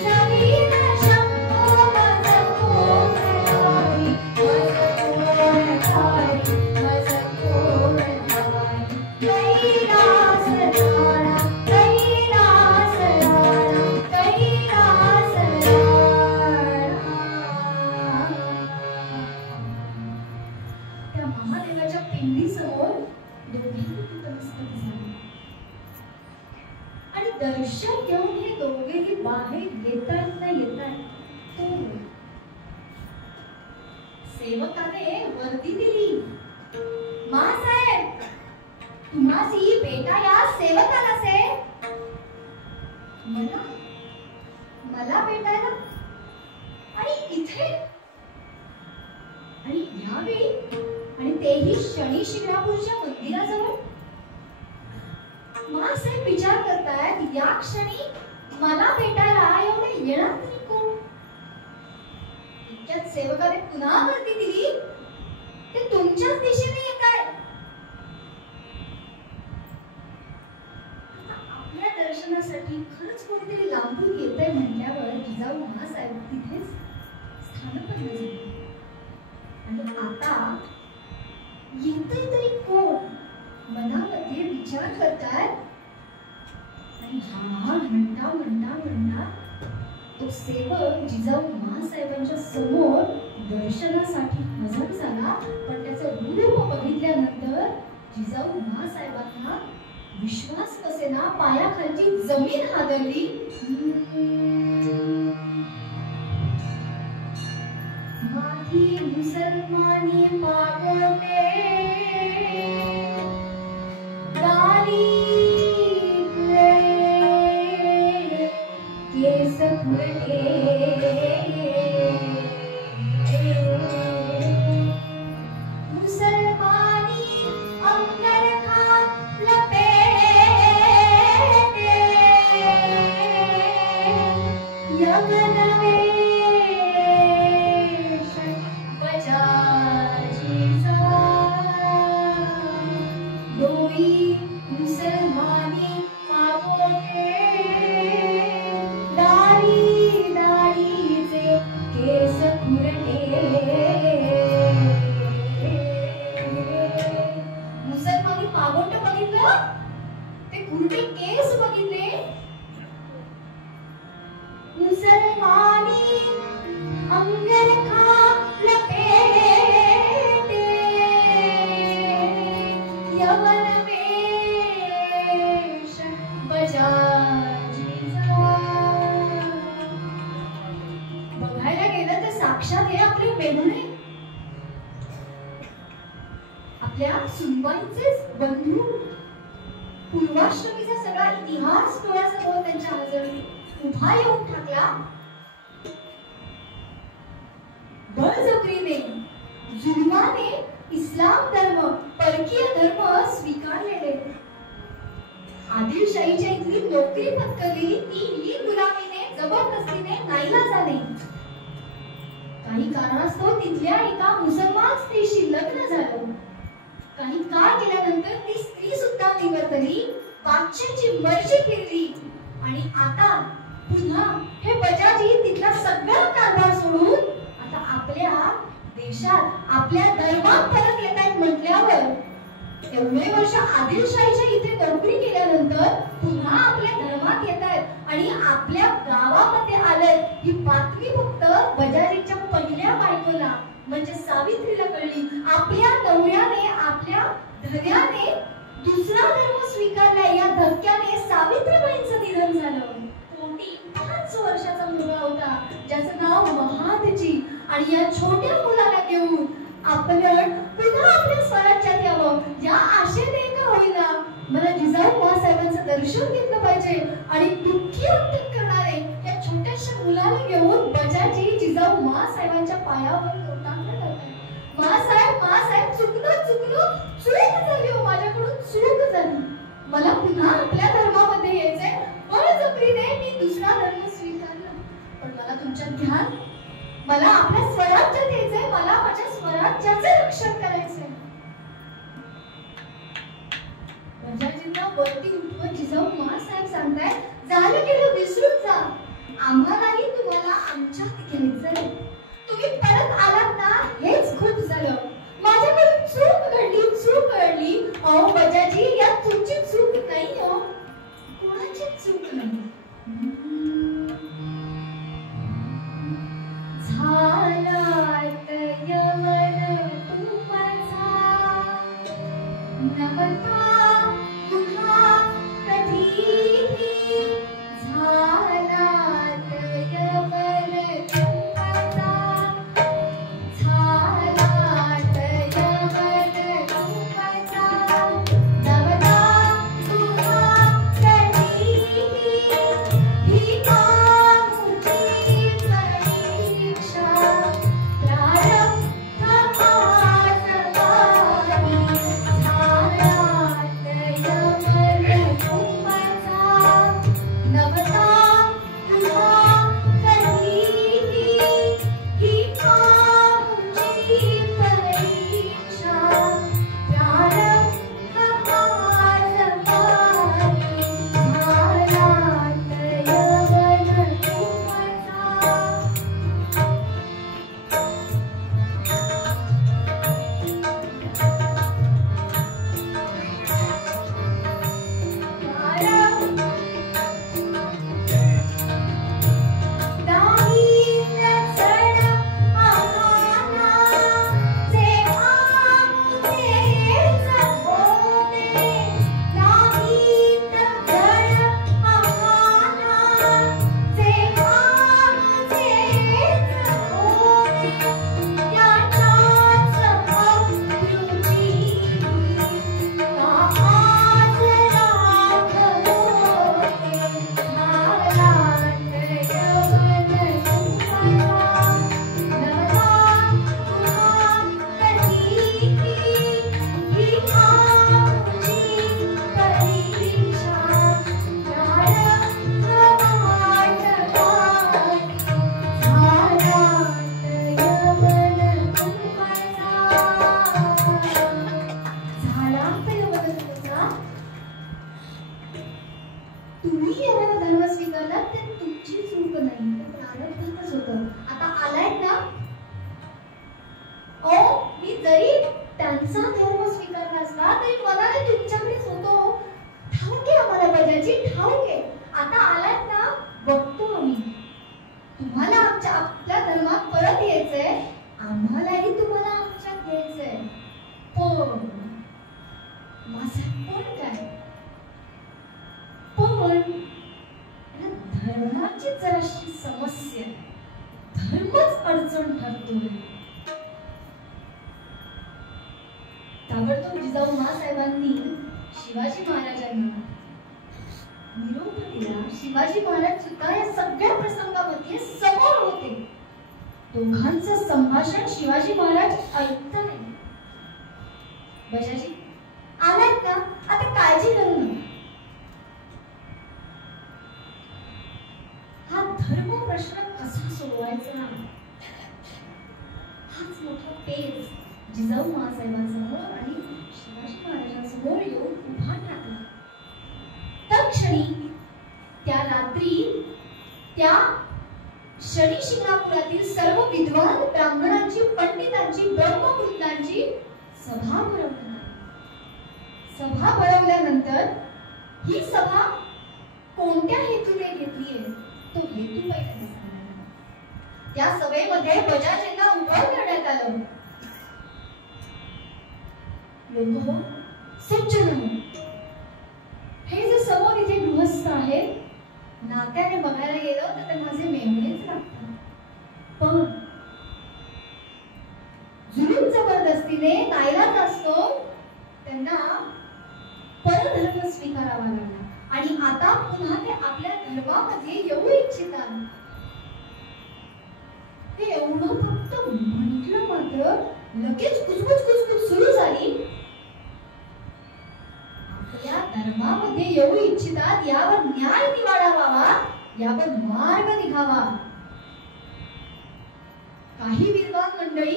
शरीर शंभो मजको भरारी, कैलास राणा, कैलास राणा, कैलास राणा. त्या महादेवाच्या पिंडीसमोर दोघेही नतमस्तक झाले आणि दर्शन घेऊन हे दोघेही बाहेर येतात ना येतात. तो सेवकाने वर्दी दिली. माँसाहेब, तुम्हासी बेटा या सेवकाला से मला भेटायला आणि इथे आणि यावेळी आणि तेही शनी शिंगणापूरच्या मंदिराजवळ. माँसाहेब विचार करतायत या क्षणी मला भेटायला एवढे येणार तरी कोण? इतक्यात सेवकाने पुन्हा वर्दी दिली. ते तुमच्याच दिशेने येत आहे. आपल्या दर्शनासाठी खरंच कोणीतरी लांबून येत आहे म्हटल्यावर जिजाऊ माँसाहेब तिथेच स्थानपन्न झाले. आणि आता येतंय तरी कोण मनामध्ये विचार करतात. आणि हा म्हणता तो सेवक जिजाऊ माँसाहेबांच्या समोर दर्शनासाठी हजर झाला. पण त्याचं रूप बघितल्यानंतर जिजाऊ माँसाहेबांना विश्वास बसेना. पायाखालची जमीन हादरली. माझी मुसलमानी मागवते गाली केस खुरटे कुरटे केस बघितले, मुसलमानी अंगरखा लपेटे, यवन वेश बजाजीचा. बघायला गेलं तर साक्षात हे आपले मेहुणे, आपल्या सुनबाईंचेच बंधू. पूर्वाश्रमीचा सगळा इतिहास डोळ्यासमोर त्यांच्या हजरी उभा येऊन ठाकला. बळजबरीने जुलमाने इस्लाम धर्म, परकीय धर्म स्वीकारलेले. आदिलशाहीच्या इथली नोकरी पत्करली तीही गुलामीने, जबरदस्तीने, नाईलाजाने. काही कारणास्तव तिथल्या एका मुसलमान स्त्रीशी लग्न झालं. काही काळ गेल्यानंतर ती स्त्री सुद्धा निवर्तली, बादशाची मर्जी फिरली आणि आता पुन्हा हे बजाजी तिथला सगळा कारभार सोडून आता आपल्या देशात, आपल्या धर्मात परत येत आहेत. म्हटल्यावर एवढे वर्ष आदिलशाहीच्या इथे नोकरी केल्यानंतर पुन्हा आपल्या धर्मात येत आहेत आणि आपल्या गावामध्ये आलेत. ही बातमी फक्त बजाजीच्या पहिल्या बायकोला म्हणजे सावित्रीला कळली. आपल्या नवऱ्याने, आपल्या धन्याने दुसरा धर्म स्वीकारला. या धक्क्याने सावित्रीबाईंचं निधन झालं. पोटी 5 वर्षाचा मुलगा होता ज्याचं नाव महादजी. आणि या छोट्या मुलाला घेऊन आपण पुन्हा आपल्या स्वराज्यात यावं या आशेने का होईना मला जिजाऊ साहेबांचं दर्शन घेतलं पाहिजे. आणि दुःखी अंतन करणारे या छोट्याशा मुलाला घेऊन बजाजी जिजाऊ साहेबांच्या पायावर मासाहेब चुकलो, चूक झाली हो, माझ्याकडून चूक झाली. मला पुन्हा आपल्या धर्मामध्ये यायचंय. बळजबरीने मी दुसरा धर्म स्वीकारला. पण मला तुमच्यात घ्या, मला आपल्या स्वराज्यात यायचंय, मला माझ्या स्वराज्याचे रक्षण करायचंय. बजाजींना वरती उठवत जिजाऊ साहेब सांगताय, झालं गेलं विसरून जा. आम्हालाही तुम्हाला आमच्यात घ्यायचंय. तुम्ही परत आलात ना, हेच खूप झालं. माझ्याकडून चूक घडली. अहो बजाजी, यात तुमची चूक नाही हो, कोणाची चूक नाही. झालात यवन तुमचा, नवता पुन्हा कधीही. झालात यवन तुमचा, झालात यवन तुमचा, नवता पुन्हा कधीही. ही आमची परीक्षा, प्रारंभ माझवानी. झालात यवन तुमचा, नवता पुन्हा कधीही. ही आमची परीक्षा, प्रारंभ माझवानी. झालात यवन तुमचा. तुम्ही एवढा धर्म स्वीकारला ते तुमची चूक नाही, ते प्रारब्धातच होतं. आता आलायत ना, ओ मी जरी त्यांचा धर्म स्वीकारला असला तरी मनाने तुमच्याकडेच होतो. ठाऊक आहे आम्हाला माझा पण काय, पण धर्माची जराशी समस्या आहे. धर्मच अडचण ठरतोय. ताबडतोब जिजाऊ माँसाहेबांनी शिवाजी महाराजांना निरोप दिला. शिवाजी महाराज सुद्धा या सगळ्या प्रसंगामध्ये समोर होते. दोघांचं संभाषण शिवाजी महाराज ऐकत नाही. बजाजी आलात ना, आता काळजी करू नका. हा धर्म प्रश्न कसा सोडवायचा, हाच मोठा पेच जिजाऊ माँसाहेबांसमोर आणि शिवाजी महाराजांसमोर येऊन उभा टाकला. तत्क्षणी त्या रात्री त्या शनी शिंगणापुरातील सर्व विद्वान ब्राह्मणांची, पंडितांची, ब्रह्मवृत्तांची सभा भरवण्यात आली. सभा भरवल्यानंतर ही सभा कोणत्या हेतूने घेतलीये तो हेतू पहिल्यांदा सांगण्यात आला. त्या सभेमध्ये बजाजींना उभं करण्यात आलं. लोक हो, सज्जन हो, हे जे समोर इथे गृहस्थ आहेत, नात्याने बघायला गेलं तर ते माझे मेहुणेच लागतात. पण जुलूम जबरदस्तीने नाईलाज असतो त्यांना परधर्म स्वीकारावा लागला आणि आता पुन्हा ते आपल्या धर्मामध्ये येऊ इच्छितात. हे एवढं फक्त म्हटलं मात्र लगेच कुचकुच सुरू झाली. आपल्या धर्मामध्ये येऊ इच्छितात, यावर न्याय निवाडा व्हावा, यावर मार्ग निघावा. काही विद्वान मंडळी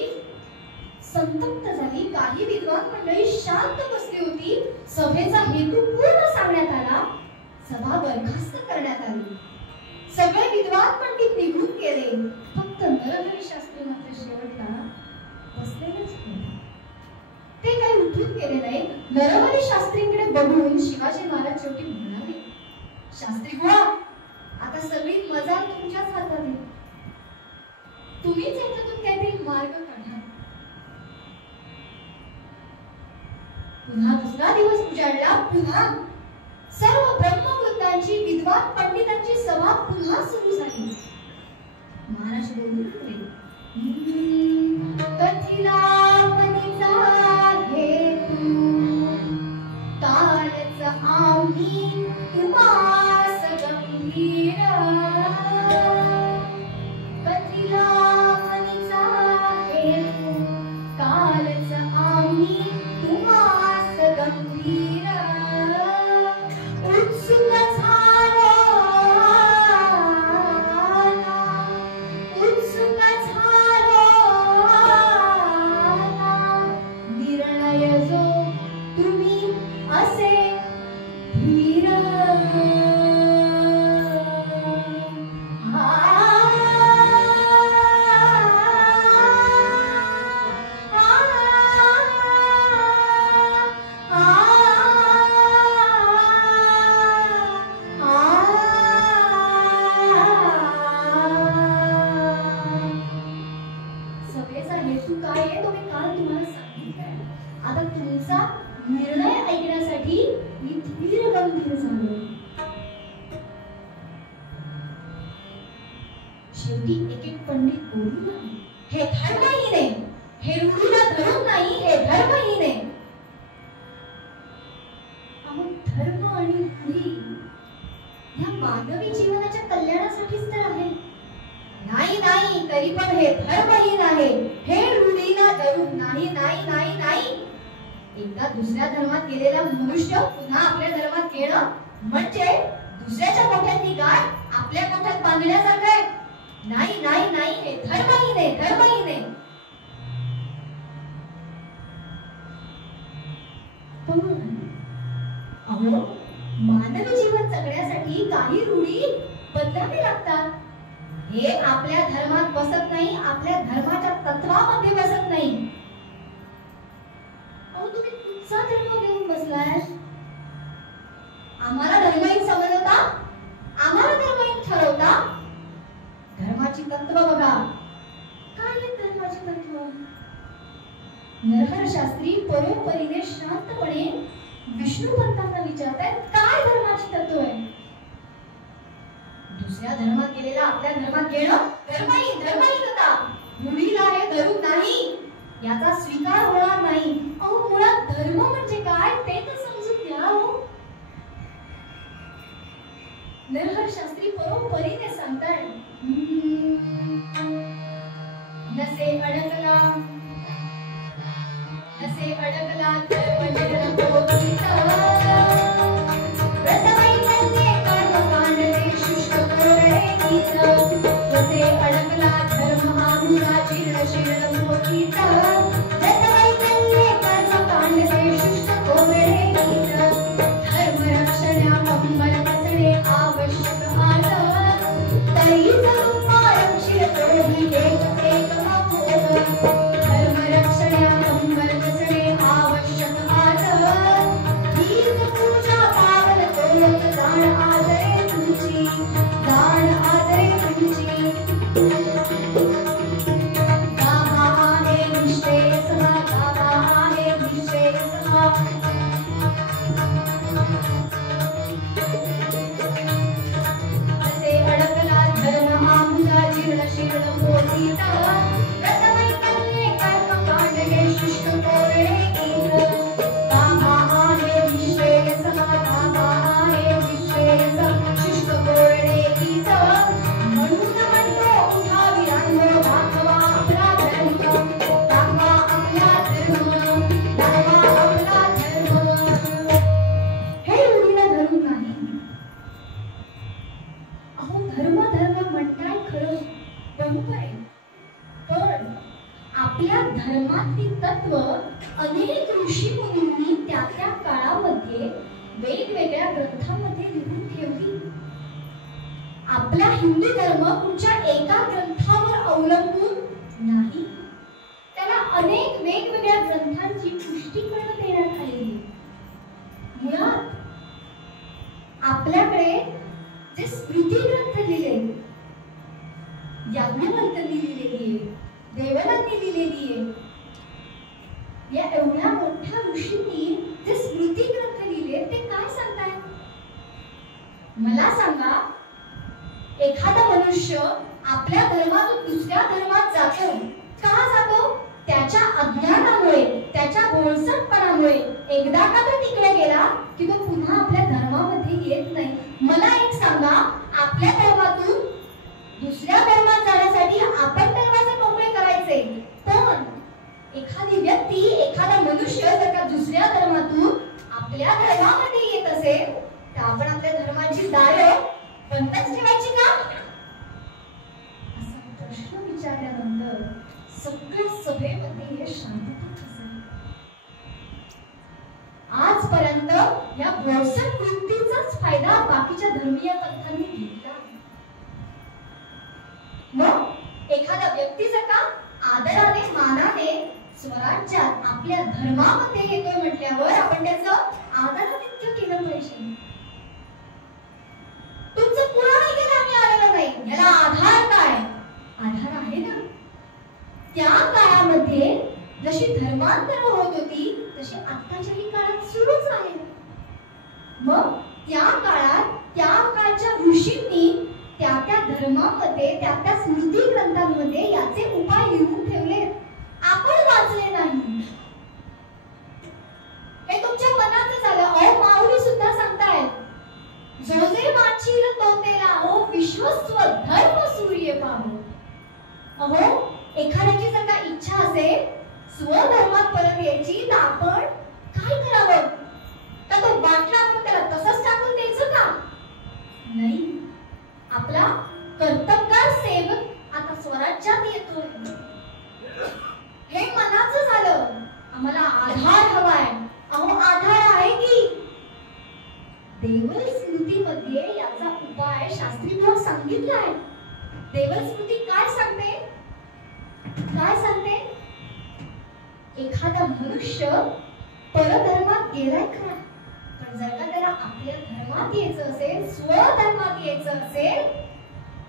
संतप्त झाली, काही विद्वान मंडळी शांत बसली होती. सभेचा हेतू पूर्ण सांगण्यात आला. सभा बरखास्त करण्यात आली. सगळे विद्वान पंडित निघून गेले. फक्त नरहरी शास्त्री मात्र शेवटला बसलेलेच होते. ते काही उठून गेले नाही. नरहरी शास्त्रींकडे बघून शिवाजी महाराज शेवटी म्हणाले, शास्त्री बुवा, आता सगळी मजा तुमच्याच हातात आहे. तुम्हीच याच्यातून काहीतरी मार्ग काढा. पुन्हा दुसरा दिवस उजाडला. पुन्हा सर्व ब्रह्मवृत्तांची, विद्वान पंडितांची सभा पुन्हा सुरू झाली. महाराज बोलू लागले, कथिला मनीचा हेतू कालच आम्ही तुम्हास गंभीर. कथिला मनीचा हेतू कालच आम्ही तुम्हास गंभीर. उत्सुक झालो निर्णय जो तुम्ही असे धीर. सभेचा हेतू काय आहे तो मी काल तुम्हाला सांगितलंय. आता तुमचा निर्णय ऐकण्यासाठी मी धीर गंभीर झालो. शेवटी एक एक पंडित बोलू लागले, हे धर्महीन आहे, हे रूढीला धरून नाही, हे धर्महीन आहे. अहो, धर्म आणि रूढी या मानवी जीवनाच्या कल्याणासाठीच तर आहे. नाही नाही, तरी पण हे धर्महीन आहे, हे रूढीला धरून नाही नाही नाही नाही. एकदा दुसऱ्या धर्मात गेलेला मनुष्य पुन्हा आपल्या धर्मात येणं म्हणजे दुसऱ्याच्या मोठ्यातली गाय आपल्या मोठ्यात बांधण्यासारखं आहे. नाही नाही नाही, हे धर्महीन आहे, धर्महीन आहे. अहो, मानवी जीवन जगण्यासाठी काही रूढी बदलावी लागतात. हे आपल्या धर्मात बसत नाही, आपल्या धर्माच्या तत्वामध्ये बसत नाही. अहो, तुम्ही तुमचा धर्म घेऊन बसलाय. आम्हाला धर्महीन समजता, आम्हाला धर्महीन ठरवता. धर्माची तत्व बघा. काय आहेत धर्माची तत्व? नरहर शास्त्री परोपरीने शांतपणे विष्णू पंतांना विचारतायत काय धर्माची तत्व आहे. दुसऱ्या धर्मात गेलेला आपल्या धर्मात येणं धर्महीनता. मुलीला हे धरून नाही याचा स्वीकार होणार नाही. अहो मुळात धर्म म्हणजे काय ते तर समजून घ्या. हो नरहर शास्त्री परोपरीने सांगताय. नसे अडकला धर्म पोतीचा व्रतवैकल्ये कर्मकांडे शुष्क कोरडेचा. नसे अडकला धर्म आमुरा जीर्ण शीर्ण पोतीचा व्रतवैकल्ये कर्मकांडे शुष्क कोरडेचा. धर्मरक्षणा कंबल कसणे आवश्यक आज तरी जरूर आरक्षित तोही एक अमोघ. धर्मरक्षणा कंबल कसणे आवश्यक आज हीच पूजा पावन तोच जाण आदरे तुमची. गाभा आहे निश्चयसहा असे अडकला धर्म आमुदा जीर्ण शीर्ण पोतीचा व्रतवैकल्ये कर्मकांडे शुष्क कोरडेचा. गाभा आहे निश्चयसहा शुष्क कोरडेचा. म्हणून म्हणतो उठावी रांगो दाखवा आपला धर्म. दाखवा आपला धर्म. हे मुलीला धरून नाही. अहो धर्म म्हणताय खरं बरोबर आहे. पण आपल्या धर्मातली तत्व अनेक ऋषी मुनींनी त्या त्या काळामध्ये वेगवेगळ्या ग्रंथांमध्ये लिहून ठेवली. आपला हिंदू धर्म कुठच्या एका ग्रंथावर अवलंबून नाही. त्याला अनेक वेगवेगळ्या ग्रंथांची पुष्टीकरण देण्यात आलेली. मुळात आपल्याकडे जे स्मृती ग्रंथ लिहिले, याज्ञवल्क्यांनी लिहिलेली आहे, देवलांनी लिहिलेली आहे, या एवढ्या मोठ्या ऋषींनी जे स्मृती ग्रंथ लिहिले ते काय सांगताय? मला सांगा, एखादा मनुष्य आपल्या धर्मातून दुसऱ्या धर्मात जातो. का जातो? त्याच्या अज्ञानामुळे, त्याच्या भोळसटपणामुळे. एकदा का तो तिकडे गेला की तो पुन्हा आपल्या धर्मामध्ये येत नाही. मला एक सांगा, आपल्या धर्मातून दुसऱ्या धर्मात जाण्यासाठी आपण दरवाजे मोकळे करायचे, पण एखादी व्यक्ती, एखादा मनुष्य जर का दुसऱ्या धर्मातून आपल्या धर्मामध्ये येत असेल तर आपण आपल्या धर्माची दारं बंदच ठेवायची का? असा प्रश्न विचारल्यानंतर सगळ्या सभेमध्ये हे शांतता पसरली. आजपर्यंत या भोळसट वृत्तीचाच फायदा बाकीच्या धर्मीय पंथांनी घेतला. मग एखादा व्यक्ती जर का आदराने, मानाने स्वराज्यात आपल्या धर्मामध्ये येतोय म्हटल्यावर आपण त्याचं आदरातिथ्य केलं पाहिजे. तुमचं पुराण ऐकायला आम्ही आलेलो नाही, याला आधार काय? आधार आहे ना. त्या काळामध्ये जशी धर्मांतर होत होती तशी आत्ताच्याही काळात सुरूच आहे. मग त्या काळात त्या काळच्या ऋषींनी त्या त्या धर्मामध्ये, त्या त्या स्मृती ग्रंथांमध्ये याचे उपाय लिहून ठेवले. आपण वाचले नाही. हे तुमच्या मनाचं झालं. अहो माऊली सुद्धा सांगतायत, जो जे वाचील तो तेला हो विश्वस्व धर्म सूर्य पाहो. अहो एखाद्याची जर का इच्छा असेल स्वधर्मात परत यायची तर आपण काय करावं? तर तो बाटला आपण त्याला तसंच टाकून द्यायचं का? नाही. आपला कर्तबगार सेवक आता स्वराज्यात येतोय. हे मनाचं झालं. आम्हाला आधार हवाय. अहो आधार आहे की देवल स्मृतीमध्ये याचा उपाय शास्त्रींनी सांगितलाय. देवल स्मृती काय सांगते? काय सांगते? एखादा मनुष्य परधर्मात गेलाय खरा, पण जर का त्याला आपल्या धर्मात यायचं असेल, स्वधर्मात यायचं असेल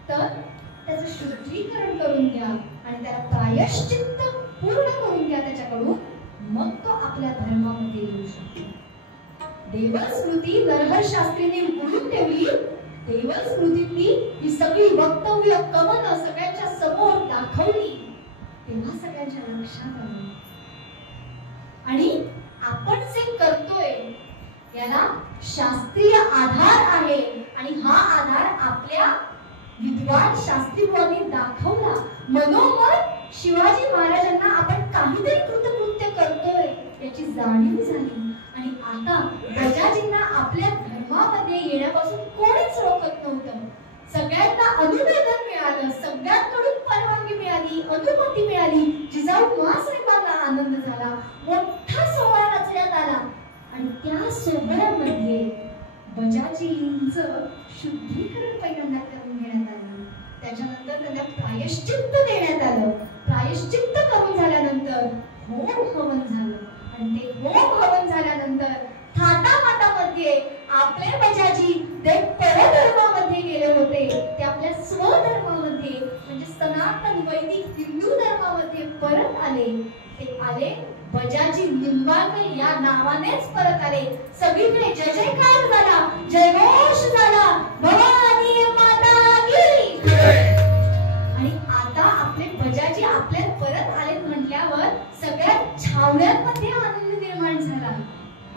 तर त्याचं शुद्धीकरण करून घ्या आणि त्याला प्रायश्चित्त पूर्ण करून घ्या त्याच्याकडून. मग तो आपल्या धर्मामध्ये येऊ शकतो. देवल स्मृती नरहर शास्त्रीने उघडून ठेवली. देवल स्मृतीतली ही सगळी वक्तव्य कमन सगळ्यांच्या समोर दाखवली. तेव्हा सगळ्यांच्या लक्षात आलं आणि आपण जे करतोय याला शास्त्रीय आधार आहे आणि हा आधार आपल्या विद्वान शास्त्रींनी दाखवला. मनोमन शिवाजी महाराजांना आपण काहीतरी कृतकृत्य करतोय याची जाणीव झाली आणि आता बजाजींना आपल्या धर्मामध्ये येण्यापासून कोणीच रोखत नव्हतं. सगळ्यांना अनुमोदन मिळालं, सगळ्यांकडून परवानगी मिळाली, अनुमती मिळाली. जिजाऊ महासाहेबांना आनंद झाला. मोठा सोहळा रचण्यात आला आणि त्या सोहळ्यामध्ये बजाजींचं शुद्धीकरण पहिल्यांदा करून घेण्यात आलं. त्याच्यानंतर त्यांना प्रायश्चित्त देण्यात आलं. प्रायश्चित्त करून झाल्यानंतर होम हवन झालं आणि ते होम हवन झाल्यानंतर थाटामाटामध्ये आपले बजाजी ते परधर्मामध्ये गेले होते. ते आपल्या स्वधर्मामध्ये म्हणजे सनातन वैदिक हिंदू धर्मामध्ये परत आले. ते आले बजाजी निंबाळकर या नावानेच परत आले. सगळीकडे जय जयकार झाला, जयघोष झाला, भवानी माता की. आणि आता आपले बजाजी आपल्यात परत आले म्हटल्यावर सगळ्या छावण्यांमध्ये आनंद निर्माण झाला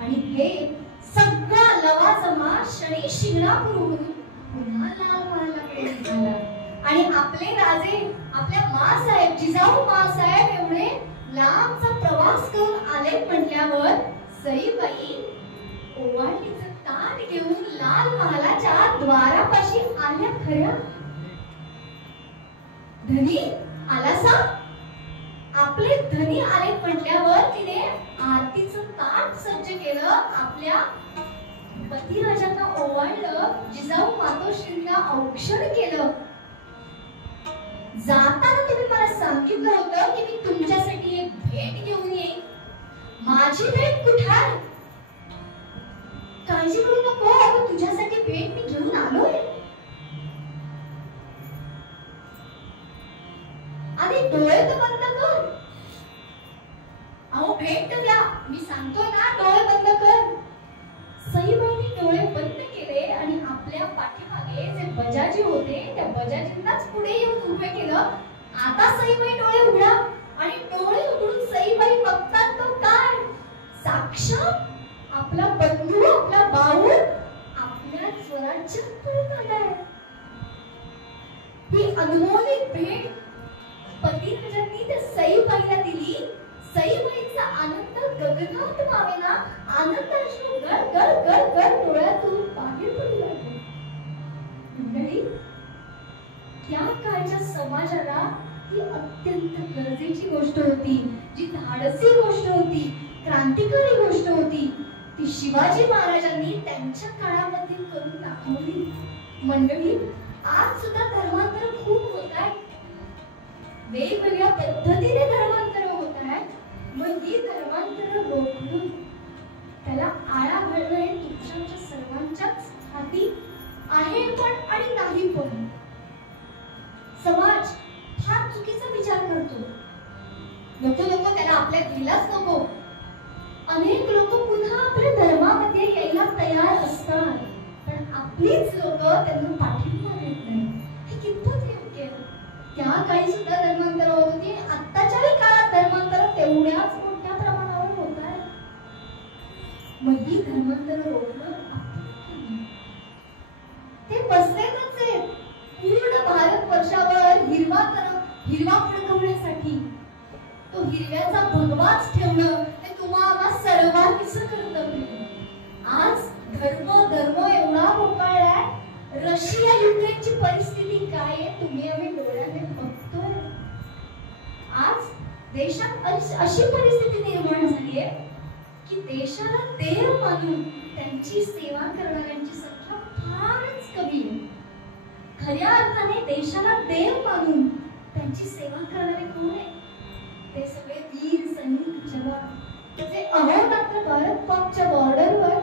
आणि हे सगळा लवाजमा शनी शिंगणापूरहून पुन्हा लाल महालाकडे झाला. आणि आपले राजे आपल्या मासाहेब जिजाऊ मासाहेब एवढे लांबचा प्रवास करून आले म्हटल्यावर सईबाई ओवाळणीचं ताट घेऊन लाल महालाच्या द्वारापाशी आल्या खऱ्या. धनी आलासा? आपले धनी आले म्हटल्यावर तिने आरतीचं ताट सज्ज केलं. आपल्या पतिराजांना ओवाळलं, जिजाऊ मातोश्रींना औक्षण केलं. जाताना तुम्ही मला सांगितलं होतं की मी तुमच्यासाठी एक भेट घेऊन येईन. माझी भेट कुठे आहे? काळजी करू नको, अगं तुझ्यासाठी भेट मी घेऊन आलोय. आणि डोळे तर बंद कर. अहो भेट तर द्या, मी सांगतोय ना, डोळे बंद कर. सईबाईंनी डोळे बंद केले आणि आपल्या पाठीमागे जे बजाजी होते त्या बजाजींनाच पुढे येऊन उभे केलं. आता सईबाई डोळे उघडा. आणि डोळे उघडून सईबाई बघतात तो काय? साक्षात आपला बंधू, आपला भाऊ आपल्या स्वराज्यात परत आलाय. ही अनमोल भेट पतिराजांनी त्या सईबाईला दिली. सईबाईंचा आनंद गगनात मावेना. आनंदाश्रू गड गड गड गड डोळ्यातून बाहेर पडू लागले. मंडळी, त्या काळच्या समाजाला ही अत्यंत गरजेची गोष्ट होती, जी धाडसी गोष्ट होती, क्रांतिकारी गोष्ट होती, ती शिवाजी महाराजांनी त्यांच्या काळामध्ये करून दाखवली. मंडळी, आज सुद्धा धर्मांतर खूप होत आहे. वेगवेगळ्या पद्धतीने धर्मांतर होत आहे. मग ही धर्मांतर रोखून त्याला आळा घालणं हे तुमच्या सर्वांच्याच हाती आहे पण आणि नाही पण. समाज फार चुकीचा विचार करतो. नको त्याला आपल्यात घ्यायलाच नको. अनेक लोक पुन्हा आपल्या धर्मामध्ये यायला तयार असतात पण आपलीच लोक त्यांना पाठिंबा देत नाही. हे कितपत योग्य? त्या काळी सुद्धा धर्मांतर होत होती. आत्ताच्याही काळात धर्मांतर तेवढ्याच मोठ्या प्रमाणावर होत आहे. मग ही धर्मांतर रोखणं ते बसलेच आहे. पूर्ण भारत वर्षावर हिरवा फडकवण्यासाठी तो हिरव्याचा भगवाच ठेवणं हे तुम्हाला सर्वांचं कर्तव्य. आज धर्म एवढा मोकाळलाय. रशिया युक्रेनची परिस्थिती काय आहे तुम्ही आम्ही डोळ्याने बघतोय. आज देशात अशी परिस्थिती निर्माण झाली आहे की देशाला देव मानून त्यांची सेवा करणाऱ्यांची संख्या फारच कमी आहे. खऱ्या अर्थाने देशाला देव मानून त्यांची सेवा करणारे कोण आहे? ते सगळे वीर सैनिक जवान जे अहोरात्र भारत पाकच्या बॉर्डरवर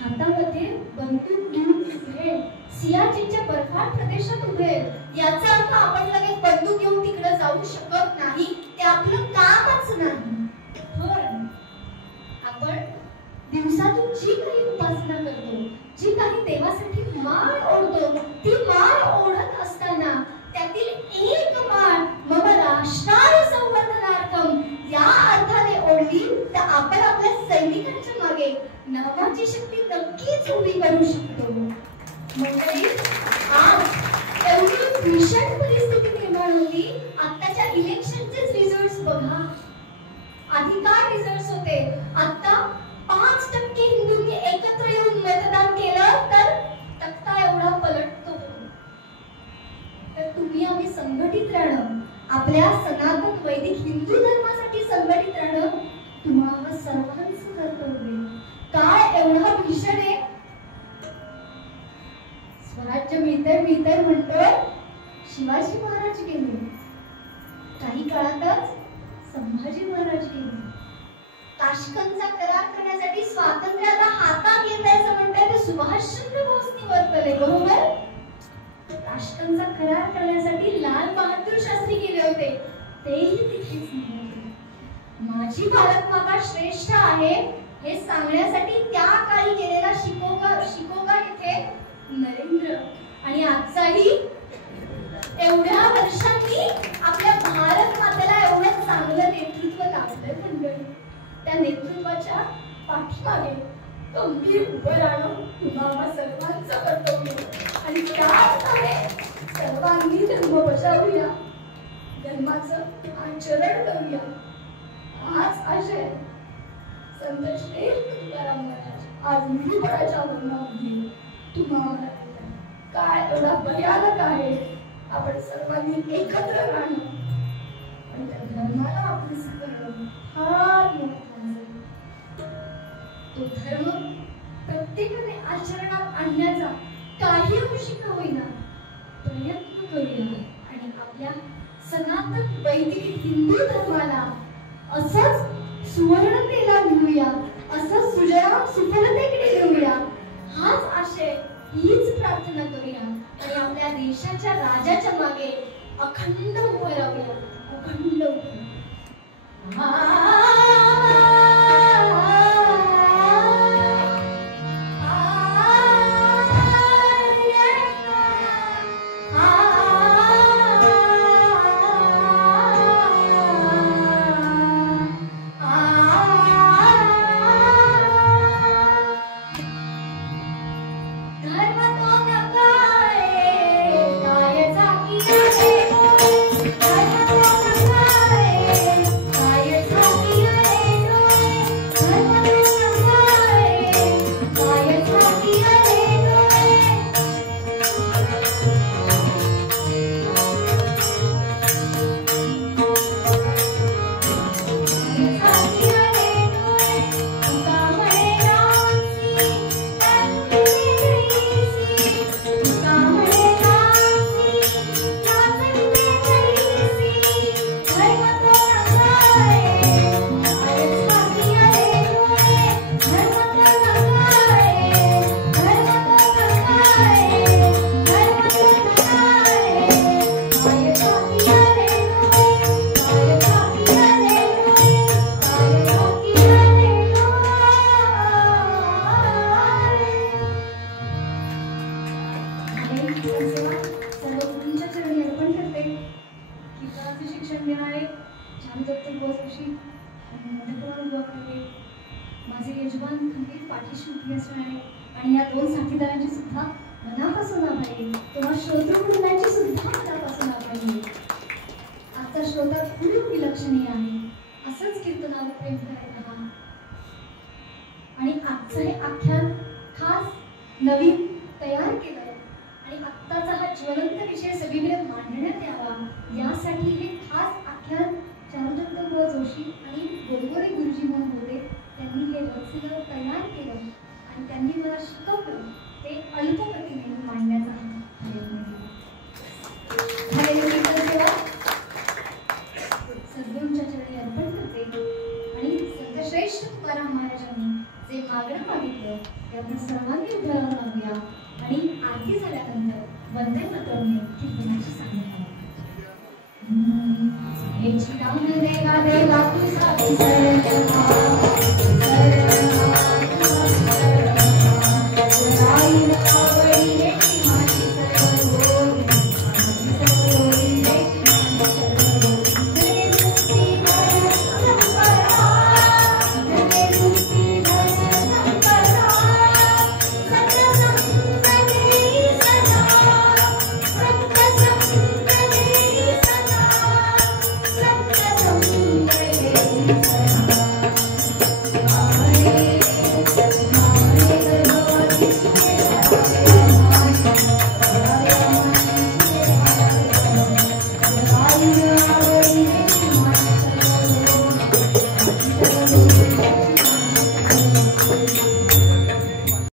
हातामध्ये बंदूक घेऊन उभे, सियाचीनच्या बर्फाळ प्रदेशात उभे. याचा अर्थ आपण लगेच बंदूक घेऊन तिकडे जाऊ शकत नाही. ते आपलं कामच नाही. पण आपण दिवसातून जी काही उपासना करतो, जी काही देवासाठी माळ ओढतो, ती माळ ओढत असताना त्यातील एक माळ मम राष्ट्राय संवर्धनार्थम या अर्थाने ओढली तर आपण आपल्या सैनिकांच्या मागे नामाची शक्ती नक्कीच उभी करू शकतो. मंडळी, आज एवढी भीषण परिस्थिती निर्माण होती. आताच्या इलेक्शनचे रिझल्ट्स बघा. आधी काय रिझल्ट्स होते? आता 5% हिंदूंनी एकत्र येऊन मतदान केलं तर तख्ता एवढा पलटतो. तर तुम्ही आम्ही संघटित राहणं, आपल्या सनातन वैदिक हिंदू धर्मासाठी संघटित राहणं तुम्हाला सर्वांचं कर्तव्य. काय एवढा भीषण आहे? स्वराज्य मिळतंय म्हणतोय शिवाजी महाराज गेले, काही काळातच संभाजी महाराज गेले. ताशकंदचा करार करण्यासाठी स्वातंत्र्याला हातात घेतायचं म्हणताय ते सुभाषचंद्र बोसनी वर्तले, बरोबर? ताशकंदचा करार करण्यासाठी लाल बहादूर शास्त्री गेले होते, तेही तिथेच नव्हते. माझी भारत माता श्रेष्ठ आहे हे सांगण्यासाठी त्या काळी गेलेला शिकोगा येथे नरेंद्र आणि आजचाही एवढ्या वर्षांनी आपल्या भारत मातेला एवढं चांगलं नेतृत्व लाभलंय. मंडळी, त्या नेतृत्वाच्या पाठीमागे गंभीर उभं राहणं तुम्हाला सर्वांचं कर्तव्य आणि त्या अर्थाने सर्वांनी धर्म बजावूया, धर्माचं आचरण करूया. आज आशय संत श्रेष्ठ तुकाराम महाराज आज निवडाच्या वरणामध्ये तुम्हाला काय एवढा भयानक आहे. आपण सर्वांनी एकत्र राहणं आणि त्या धर्माला आपलीच करणं फार महत्त्वाचं. तो धर्म प्रत्येकाने आचरणात आणण्याचा काही अंशी का होईना प्रयत्न करूया आणि आपल्या सनातन वैदिक हिंदू धर्माला असंच सुवर्णतेला नेऊया, असं सुजलाम सुफलतेकडे नेऊया. हाच आशय, हीच प्रार्थना करूया आणि आपल्या देशाच्या राजाच्या मागे अखंड उभं राहूया, अखंड उभं. माझे यजमान खंबीर पाठीशी उभी असणारे आणि या दोन साथीदारांची सुद्धा मनापासून आभारी, तुम्हा श्रोतृ कुटुंबांची सुद्धा मनापासून आभारी. आजचा श्रोता खूप विलक्षणीय आहे. असंच कीर्तनावर प्रेम करत राहा. आणि आजचं हे आख्यान खास नवीन तयार केलंय आणि आत्ताचा हा ज्वलंत विषय सगळीकडे मांडण्यात यावा यासाठी हे खास आख्यान चारुदत्त जोशी आणि गोडबोले गुरुजी म्हणून होते, त्यांनी हे रचलं, तयार केलं आणि त्यांनी मला शिकवलं ते अल्पगतीने मांडण्याचा प्रयत्न केला. सद्गुरूंच्या चरणी अर्पण करते आणि संत श्रेष्ठ तुकाराम महाराजांनी जे मागणं मागितलं ते आपण सर्वांनी उभं राहूया आणि आरती झाल्यानंतर वंदे मातरमने कीर्तनाची सांगता. हे चिराग देवा देवा तुझा विसर